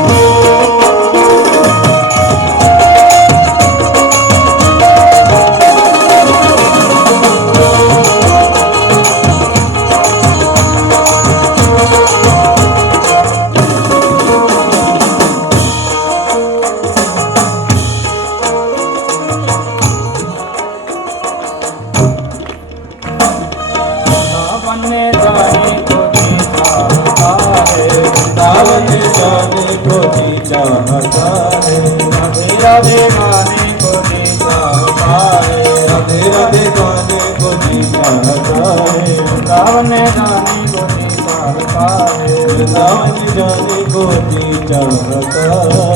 है, वृंदावन जाने को जी चाहता है, राधे राधे गाने को जी जाता है, राधे राधे गाने को जी चाहता है, वृंदावन जाने को जी जाता है, वृंदावन जाने को जी चाहता है।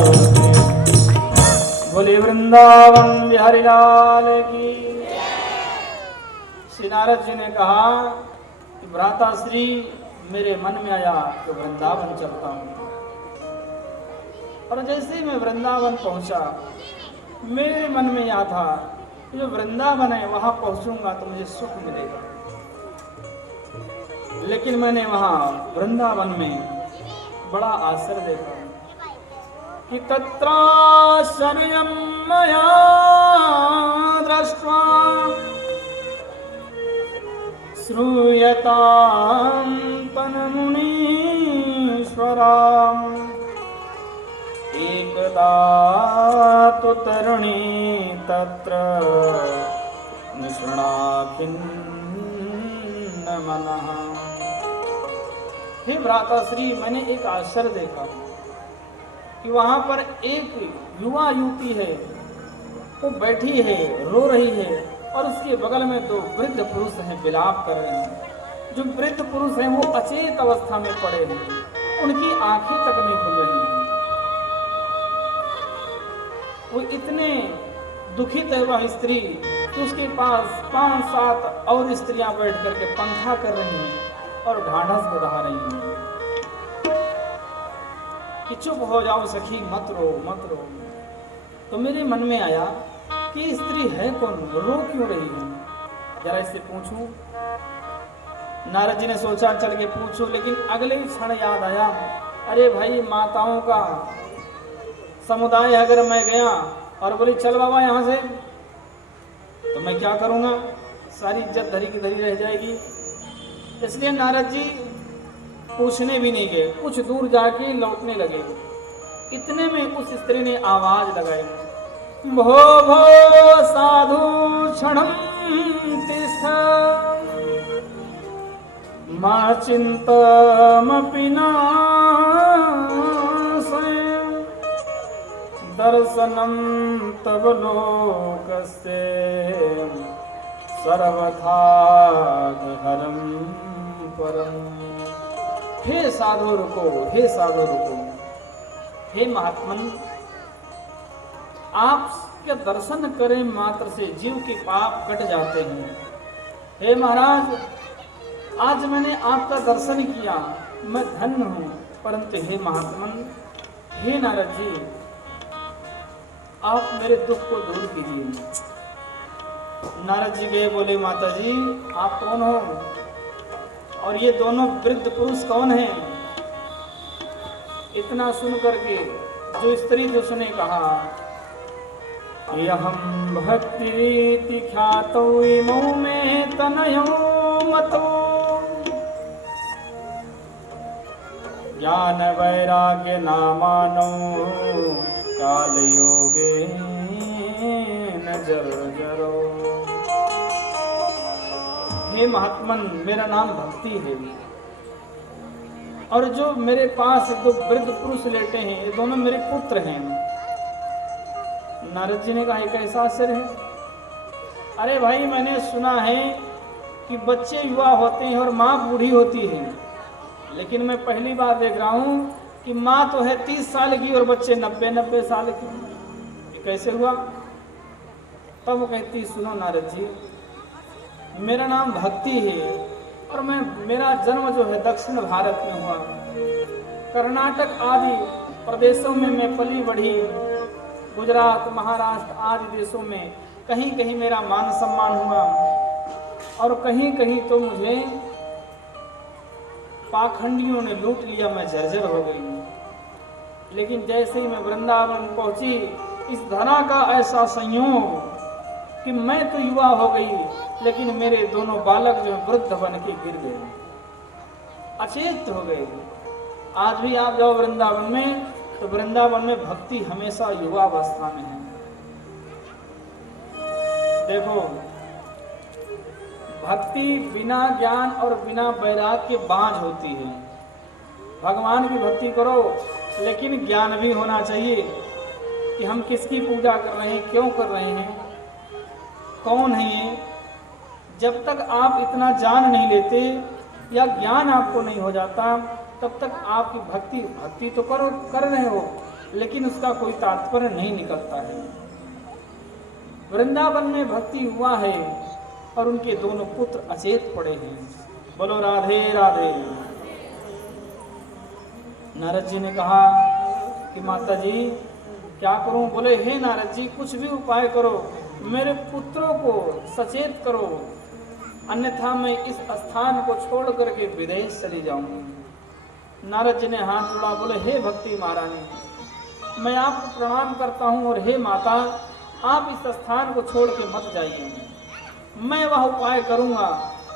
बोले वृंदावन बिहारी लाल की। श्री नारद जी ने कहा कि भ्राता श्री मेरे मन में आया कि वृंदावन चलता हूँ, और जैसे ही मैं वृंदावन पहुंचा मेरे मन में यह था कि जो वृंदावन है वहां पहुंचूंगा तो मुझे सुख मिलेगा। लेकिन मैंने वहां वृंदावन में बड़ा आश्चर्य देखा कि तत्राश्चर्यं मया दृष्ट्वा श्रूयतां तन्मुनीश्वराम् एकदा तु तरुणी तत्र निषृणाखिन्नमनः। हे भ्राताश्री, मैंने एक आश्चर्य देखा कि वहां पर एक युवा युवती है, वो बैठी है, रो रही है, और उसके बगल में दो वृद्ध पुरुष हैं, विलाप कर रहे हैं। जो वृद्ध पुरुष हैं वो अचेत अवस्था में पड़े हैं, उनकी आंखें तक नहीं खुल रही हैं। वो इतने दुखित है वह स्त्री कि उसके पास 5-7 और स्त्रियां बैठ करके पंखा कर रही हैं और ढाढ़स बढ़ा रही हैं कि चुप हो जाओ सखी, मत रो मत रो। तो मेरे मन में आया कि स्त्री है कौन, रो क्यों रही है, जरा इससे पूछूं। नारद जी ने सोचा चल के पूछूं, लेकिन अगले ही क्षण याद आया, अरे भाई माताओं का समुदाय अगर मैं गया और बोली चल बाबा यहाँ से, तो मैं क्या करूँगा, सारी इज्जत धरी की धरी रह जाएगी। इसलिए नारद जी पूछने भी नहीं गए, कुछ दूर जाके लौटने लगे। इतने में उस स्त्री ने आवाज लगाई, भो भो साधु क्षणं तिष्ठ मा चिंतमपि नाशय दर्शनं तव लोकस्य सर्वथा हरं परम। हे साधु रुको, हे साधु रुको, हे महात्मन, आपके दर्शन करें मात्र से जीव के पाप कट जाते हैं। हे महाराज, आज मैंने आपका दर्शन किया, मैं धन्य हूँ, परंतु हे महात्मन, हे नारद जी, आप मेरे दुख को दूर कीजिए। नारद जी गए, बोले माता जी आप कौन हो, और ये दोनों वृद्ध पुरुष कौन हैं? इतना सुन करके जो स्त्री जो सुने कहा, यहं भक्तिरीति ख्यातौ इमौ मे तनयो मतो ज्ञान वैराग्य नामानो कालयोगे न जरो। हे हे महात्मन, मेरा नाम भक्ति है, और जो मेरे पास दो वृद्ध पुरुष लेटे हैं, ये दोनों मेरे पुत्र हैं। नारद जी ने कहा, एक ऐसा आश्चर्य है? अरे भाई, मैंने सुना है कि बच्चे युवा होते हैं और माँ बूढ़ी होती है, लेकिन मैं पहली बार देख रहा हूँ कि माँ तो है 30 साल की और बच्चे 90 साल के। ये कैसे हुआ? तब वो कहती, सुनो नारद जी, मेरा नाम भक्ति है और मेरा जन्म जो है दक्षिण भारत में हुआ। कर्नाटक आदि प्रदेशों में मैं पली बढ़ी, गुजरात, महाराष्ट्र आदि देशों में कहीं कहीं मेरा मान सम्मान हुआ, और कहीं कहीं तो मुझे पाखंडियों ने लूट लिया, मैं जर्जर हो गई। लेकिन जैसे ही मैं वृंदावन पहुंची, इस धरा का ऐसा संयोग कि मैं तो युवा हो गई, लेकिन मेरे दोनों बालक जो वृद्ध बन के गिर गए, अचेत हो गए। आज भी आप जाओ वृंदावन में, तो वृंदावन में भक्ति हमेशा युवा अवस्था में है। देखो, भक्ति बिना ज्ञान और बिना वैराग के बांझ होती है। भगवान की भक्ति करो, लेकिन ज्ञान भी होना चाहिए कि हम किसकी पूजा कर रहे हैं, क्यों कर रहे हैं, कौन है ये। जब तक आप इतना जान नहीं लेते या ज्ञान आपको नहीं हो जाता, तब तक आपकी भक्ति तो कर रहे हो, लेकिन उसका कोई तात्पर्य नहीं निकलता है। वृंदावन में भक्ति हुआ है और उनके दोनों पुत्र अचेत पड़े हैं। बोलो राधे राधे। नारद जी ने कहा कि माता जी क्या करूं? बोले, हे नारद जी, कुछ भी उपाय करो, मेरे पुत्रों को सचेत करो, अन्यथा मैं इस स्थान को छोड़ करके विदेश चली जाऊंगी। नारद जी ने हाथ जोड़ा, बोले, हे भक्ति महारानी, मैं आपको प्रणाम करता हूं, और हे माता, आप इस स्थान को छोड़ के मत जाइए। मैं वह उपाय करूंगा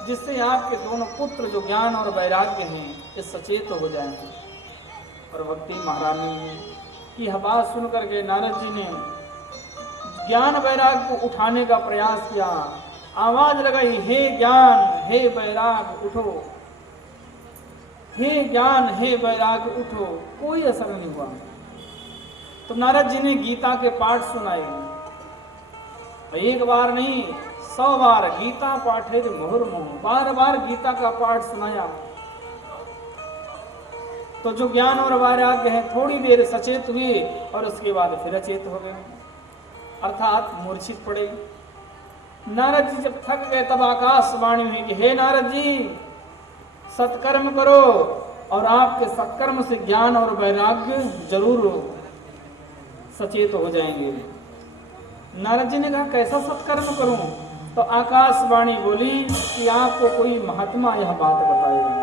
जिससे आपके दोनों पुत्र जो ज्ञान और वैराग्य हैं, ये सचेत हो जाएंगे। और भक्ति महारानी की यह बात सुनकर के नारद जी ने ज्ञान वैराग को उठाने का प्रयास किया। आवाज लगाई, हे ज्ञान, हे वैराग उठो, हे ज्ञान, हे वैराग उठो। कोई असर नहीं हुआ। तो नारद जी ने गीता के पाठ सुनाए, एक बार नहीं 100 बार। गीता पाठे मुहुर्मुहुः, बार बार गीता का पाठ सुनाया। तो जो ज्ञान और वैराग्य है, थोड़ी देर सचेत हुए और उसके बाद फिर अचेत हो गए, अर्थात मूर्छित पड़े। नारद जी जब थक गए, तब आकाशवाणी हुई कि हे नारद जी, सत्कर्म करो और आपके सत्कर्म से ज्ञान और वैराग्य जरूर सचेत हो जाएंगे। नारद जी ने कहा, कैसा सत्कर्म करूं? तो आकाशवाणी बोली कि आपको कोई महात्मा यह बात बताएगा।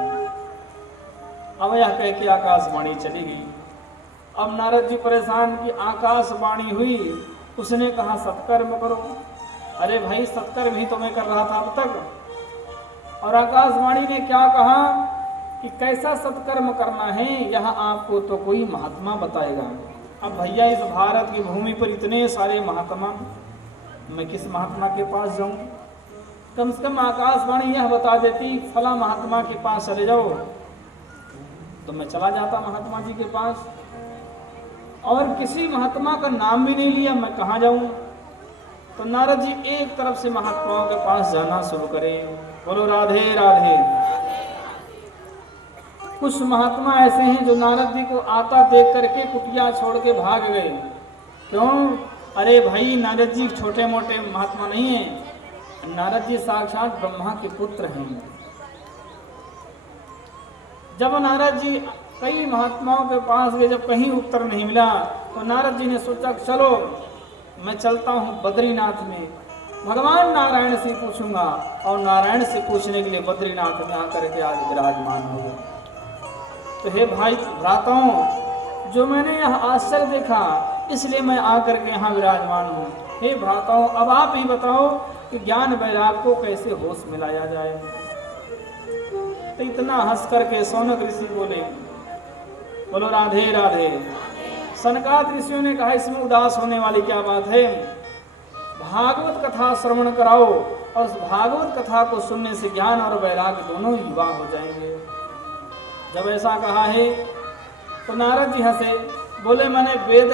अब यह कह के आकाशवाणी चली गई। अब नारद जी परेशान कि आकाशवाणी हुई, उसने कहा सत्कर्म करो। अरे भाई, सत्कर्म ही तो मैं कर रहा था अब तक। और आकाशवाणी ने क्या कहा कि कैसा सत्कर्म करना है, यह आपको तो कोई महात्मा बताएगा। अब भैया, इस भारत की भूमि पर इतने सारे महात्मा, मैं किस महात्मा के पास जाऊं? कम से कम आकाशवाणी यह बता देती फला महात्मा के पास चले जाओ, तो मैं चला जाता महात्मा जी के पास। और किसी महात्मा का नाम भी नहीं लिया, मैं कहाँ जाऊं? तो नारद जी एक तरफ से महात्माओं के पास जाना शुरू करें। बोलो राधे राधे। कुछ महात्मा ऐसे हैं जो नारद जी को आता देख करके कुटिया छोड़ के भाग गए। क्यों? अरे भाई, नारद जी छोटे मोटे महात्मा नहीं हैं, नारद जी साक्षात ब्रह्मा के पुत्र हैं। जब नारद जी कई महात्माओं के पास गए, जब कहीं उत्तर नहीं मिला, तो नारद जी ने सोचा चलो मैं चलता हूँ बद्रीनाथ में, भगवान नारायण से पूछूंगा। और नारायण से पूछने के लिए बद्रीनाथ में आकर के आज विराजमान हो गए। तो हे भाई भ्राताओं, जो मैंने यह आश्चर्य देखा, इसलिए मैं आकर के यहाँ विराजमान हूँ। हे भ्राताओं, अब आप ही बताओ कि ज्ञान वैराग को कैसे होश में लाया जाए। तो इतना हंस करके सौनक ऋषि बोले, बोलो राधे राधे। सनकादिक ऋषियों ने कहा, इसमें उदास होने वाली क्या बात है? भागवत कथा श्रवण कराओ और उस भागवत कथा को सुनने से ज्ञान और वैराग्य दोनों युवा हो जाएंगे। जब ऐसा कहा है तो नारद जी हंसे, बोले मैंने वेद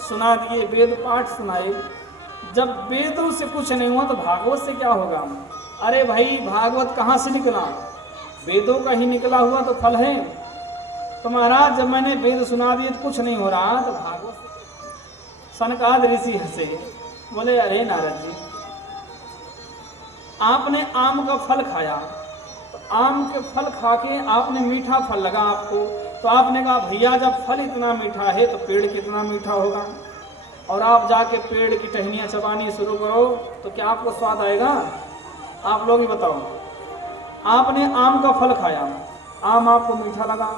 सुना दिए, वेद पाठ सुनाए, जब वेदों से कुछ नहीं हुआ तो भागवत से क्या होगा? अरे भाई भागवत कहाँ से निकला? वेदों का ही निकला हुआ तो फल है। तो महाराज जब मैंने वेद सुना दिए तो कुछ नहीं हो रहा, तो भागवत से। सनकादिक ऋषि हंसे, बोले अरे नारद जी, आपने आम का फल खाया, तो आम के फल खा के आपने मीठा फल लगा आपको, तो आपने कहा भैया जब फल इतना मीठा है तो पेड़ कितना मीठा होगा, और आप जाके पेड़ की टहनियाँ चबानी शुरू करो तो क्या आपको स्वाद आएगा? आप लोग ही बताओ। आपने आम का फल खाया, आम आपको मीठा लगा,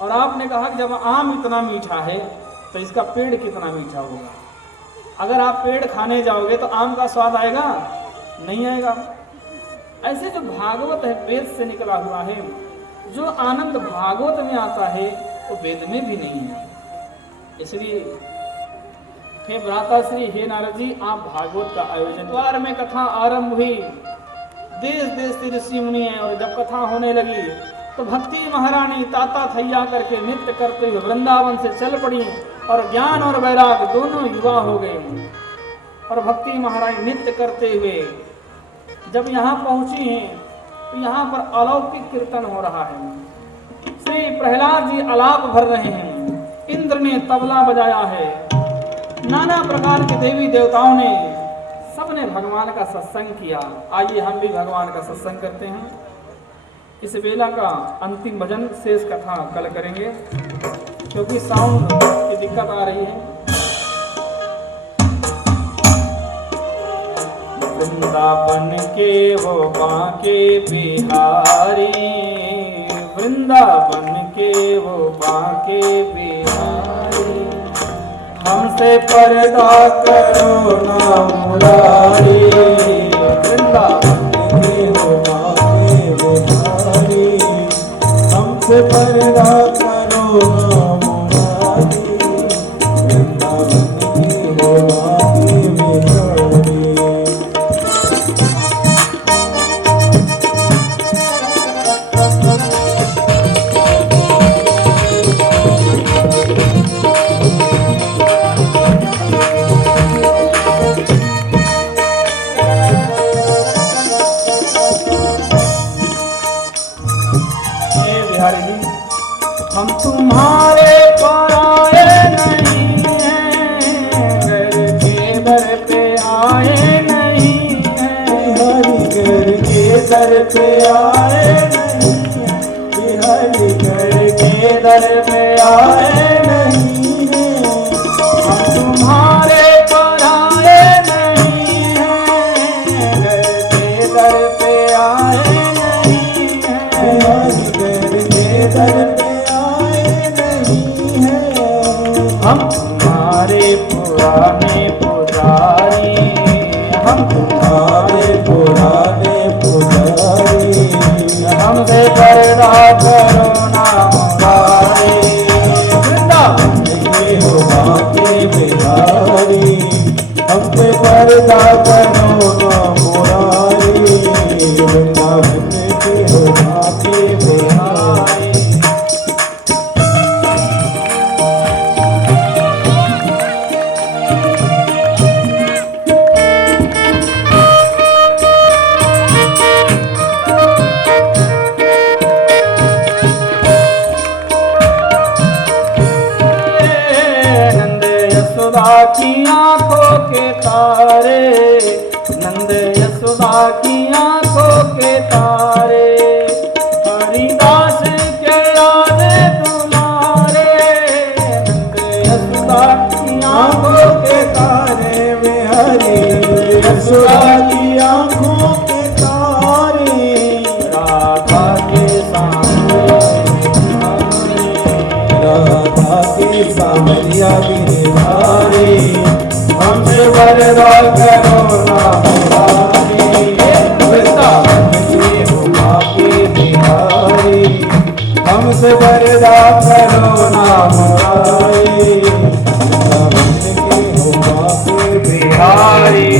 और आपने कहा कि जब आम इतना मीठा है तो इसका पेड़ कितना मीठा होगा। अगर आप पेड़ खाने जाओगे तो आम का स्वाद आएगा? नहीं आएगा। ऐसे जो भागवत है वेद से निकला हुआ है, जो आनंद भागवत में आता है वो वेद में भी नहीं है। इसलिए हे भ्राताश्री, हे नारद जी, आप भागवत का आयोजन। द्वार में कथा आरंभ हुई, देश देश से ऋषि मुनि है, और जब कथा होने लगी तो भक्ति महारानी ताता थैया करके नृत्य करते हुए वृंदावन से चल पड़ी, और ज्ञान और वैराग दोनों युवा हो गए। और भक्ति महारानी नृत्य करते हुए जब यहाँ पहुंची हैं तो यहाँ पर अलौकिक कीर्तन हो रहा है। श्री प्रहलाद जी आलाप भर रहे हैं, इंद्र ने तबला बजाया है, नाना प्रकार के देवी देवताओं ने सबने भगवान का सत्संग किया। आइए हम भी भगवान का सत्संग करते हैं। इस बेला का अंतिम भजन शेष कथा कल करेंगे, क्योंकि साउंड की दिक्कत आ रही है। वृंदावन के वो बांके बिहारी, वृंदावन के वो बांके बिहारी, हमसे पर्दा करो ना मुरारी। वृंदावन के वो बांके बिहारी, हमसे पर्दा करो ना मुरारी। वृंदावन के वो बांके बिहारी। हम तुम्हारे पराए नहीं हैं, घर के दर पे आए नहीं हैं, हरि घर के दर पे आए नहीं हैं, हरि घर के दर पे आए नहीं हैं। हम तुम्हारे पराए नहीं हैं, घर के दर पे आए नहीं हैं, हरि घर के दर पे हम तुम्हारे पुराने पुजारी, हम तुम्हारे पुराने पुजारी, हमसे पर्दा करो ना मुरारी। वृंदावन के हो बांके बिहारी, हमसे पर्दा करो ना मुरारी। वृंदावन के हो बांके बिहारी। की आंखों के तारे, नंद यशोदा की आंखों के तारे, हरिदास के याद तुम्हारे। नंद यशोदा की आंखों के तारे, वे हरि यशोदा की आंखों के तारे, राधा के सामने, राधा के सामरिया गिरधारी, हमसे पर्दा करो ना मुरारी। वृंदावन के हो बांके बिहारी, हमसे पर्दा करो ना मुरारी। वृंदावन के हो बांके बिहारी।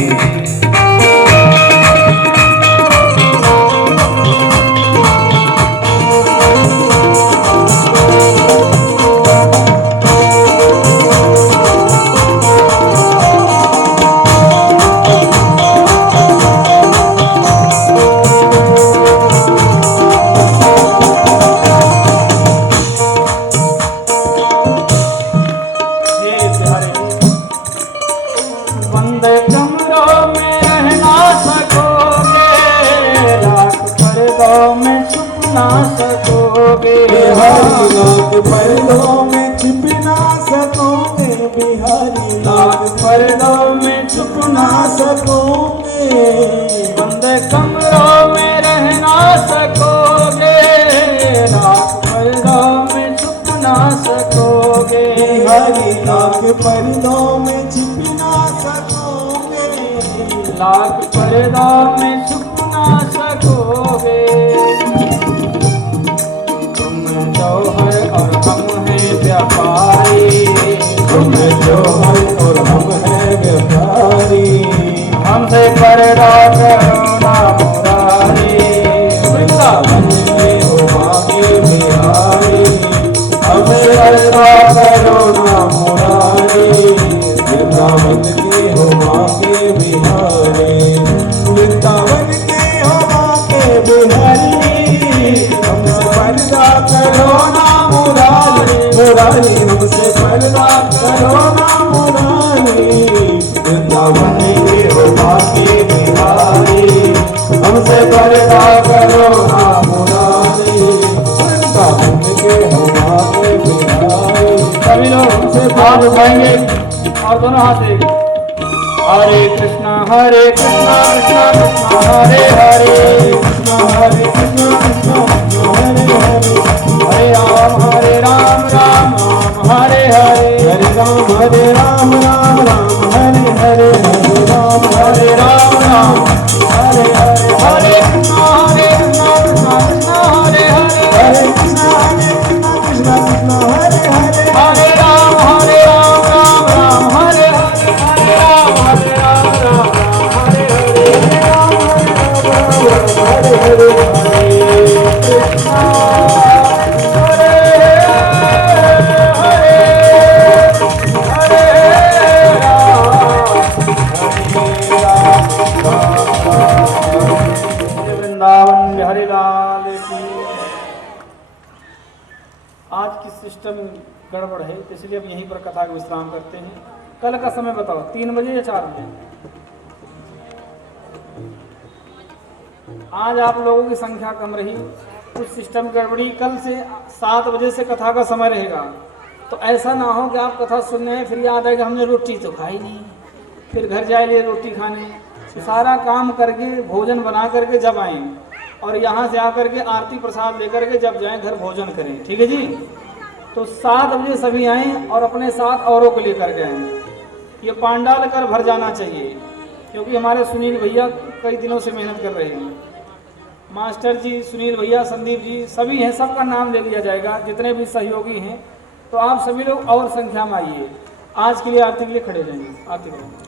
पर्दों में छुप ना सकोगे। बिहारी लाख पर्दों में छिप ना सकोगे, बिहारी लाख पर्दों में छुप ना सकोगे, बंद कमरों में रह ना सकोगे। लाख पर्दों में छुप ना सकोगे। बिहारी लाख पर्दों में छिप ना सकोगे, लाख पर्दों में छुप ना सकोगे। तुम जौहर और हम हैं व्यापारी, तुम जौहर और हम हैं व्यापारी, हमसे पर्दा करो ना मुरारी। वृंदावन में हो मांगे बिहारी, हमसे पर्दा करो ना मुरारी। वृंदावन के हो मांगे बिहारी, वृंदावन के हो मांगे बिहारी, हमसे पर्दा करो ना मुरारी। मुरारी हमसे पर्दा करो ना मुरारी, वृंदावन के हो मांगे बिहारी, हमसे पर्दा करो ना मुरारी। वृंदावन के हो मांगे बिहारी, सभी लोग हमसे हाथ उठाएंगे और दोनों हाथ देंगे। हरे कृष्णा कृष्णा कृष्णा हरे हरे, कृष्ण हरे कृष्ण कृष्ण कृष्ण हरे हरे, हरे राम राम राम हरे हरे। हरे राम राम राम हरे हरे, हरे राम हरे राम हरे हरे, हरे कृष्णा कृष्णा कृष्णा हरे हरे। हरे कृष्ण कृष्ण कृष्ण हरे हरे, हरे राम राम राम हरे हरे। हरे राम राम राम हरे हरे। हरे हरे, हरे कृष्णा हरे हरे, हरे राम वृंदावन बिहारी लाल की। आज की सिस्टम गड़बड़ है, तो इसलिए हम यहीं पर कथा का विश्राम करते हैं। कल का समय बताओ, 3 बजे या 4 बजे? आज आप लोगों की संख्या कम रही, कुछ सिस्टम गड़बड़ी। कल से 7 बजे से कथा का समय रहेगा, तो ऐसा ना हो कि आप कथा सुनने फिर याद आएगा हमने रोटी तो खाई नहीं, फिर घर जाए रोटी खाने। तो सारा काम करके भोजन बना करके जब आएँ, और यहाँ से आकर के आरती प्रसाद लेकर के जब जाएं घर भोजन करें, ठीक है जी। तो 7 बजे सभी आएँ और अपने साथ औरों को लेकर के आएँ। ये पांडाल कर भर जाना चाहिए, क्योंकि हमारे सुनील भैया कई दिनों से मेहनत कर रहे हैं। मास्टर जी, सुनील भैया, संदीप जी सभी हैं, सबका नाम ले लिया जाएगा, जितने भी सहयोगी हैं। तो आप सभी लोग और संख्या में आइए। आज के लिए आरती के लिए खड़े रहेंगे। आरती करेंगे।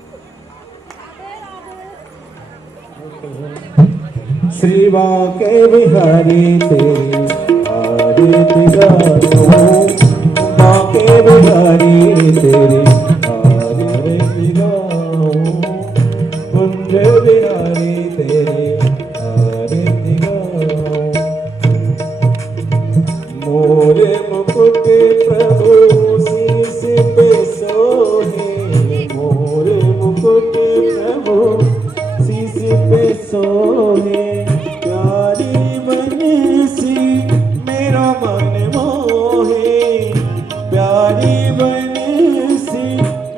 श्री बांके बिहारी तेरी आरती गाऊं, बांके बिहारी तेरी आरती गाऊं, कुंज बिहारी तेरी आरती गाऊं। मोरे मुकुट प्रभु शीस पे सोहे, मोरे मुकुट प्रभु शीस पे सोहे, प्यारी बंसी मेरा मन मोहे, प्यारी बंसी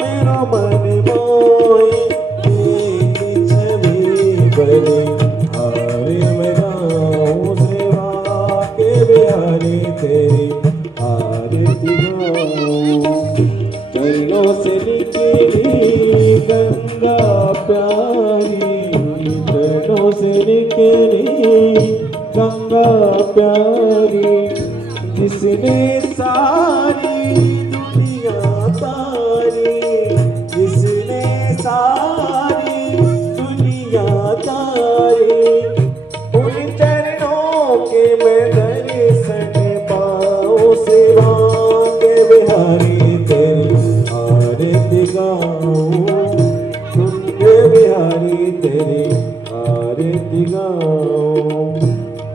मेरा मन मोहे। तेरी छवि बनी हारे मैं गाऊं, सेवा के बिहारी तेरी आरती गाऊं। चरणों से निकली गंगा प्यारी, चरणों से निकली गंगा प्यारी, जिसने सारी दुनिया तारी, जिसने सारी दुनिया तारी। उन चरणों के मैं दर्शन पाऊं, सेवा के बिहारी तेरी आरती गाऊं, कुंज बिहारी तेरी आरती गाऊं।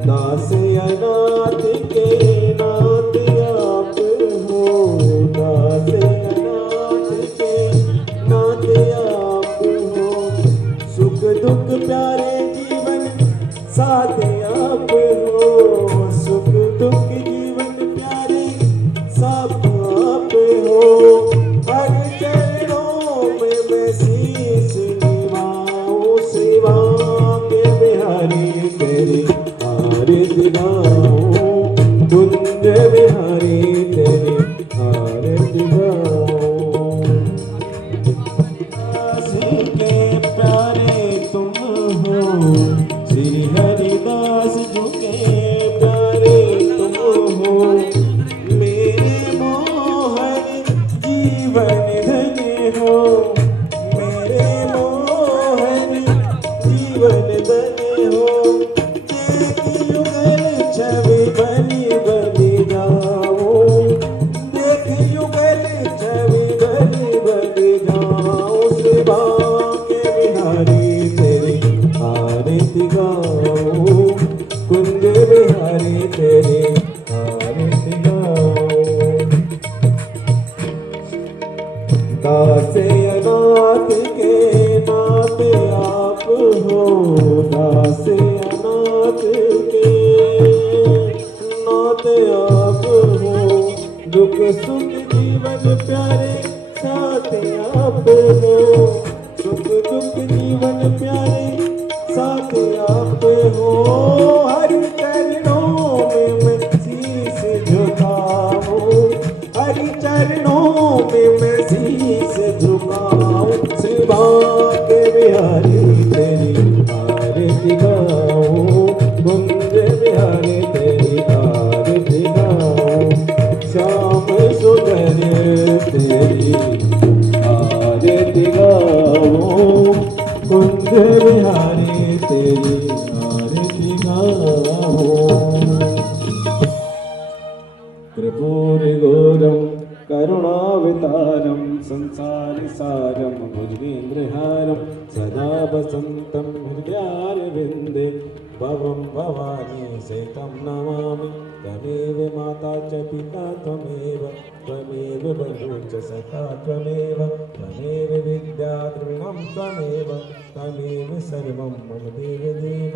दास अनाथ के नाथ आप हो, दास अनाथ के नाथ आप हो, सुख दुख प्यारे जीवन साथ आप हो, गाऊं, कुंज बिहारी तेरी आरती गाऊं। दास के प्यारे तुम हो, श्री हरिदास जी के प्यारे तुम हो, मेरे मोहन जीवन धन्य हो, मेरे मोहन जीवन धन्य हो। देख युगल छवि बनी बनी जाऊं, देख युगल छवि बनी बनी जाऊं, सेवा के बिहारी तेरी आरती गाऊं, कुंज बिहारी तेरी आरती गाऊं। दासे अनाथ के नाथ आप हो, दासे अनाथ के नाथ आप हो, दुख सुख जीवन प्यारे साथ आप हो, सुख दुख जीवन प्यारे साथ आप हो। हरि चरणों में मैं शीश झुकाऊं, हरि चरणों में मैं शीश झुकाऊं, सेवा के बिहारी तेरी आरती गाऊं, कुंज बिहारी तेरी आरती गाऊं, श्याम सुंदर तेरी आरती गाऊं, कुंज बिहारी तेरी आरती गाऊं। त्रिपुरगौरं करुणावतारं संसारसारं भुजगेन्द्रहारं सदा वसन्तं हृदयारविन्दे भवं भवानी सेतं नमामि। त्वमेव माता च पिता त्वमेव, त्वमेव बन्धुः च सखा त्वमेव, त्वमेव विद्या द्रविणं त्वमेव, त्वमेव सर्वं मम देवदेव।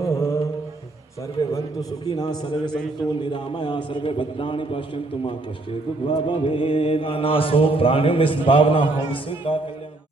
सर्वे भवन्तु सुखिनः, सर्वे सन्तु निरामया, सर्वे भद्राणि पश्यन्तु मा कश्चित् दुःखभाग् भवेत्। नानासो प्राणिनः भावना होम सीता कल्याण।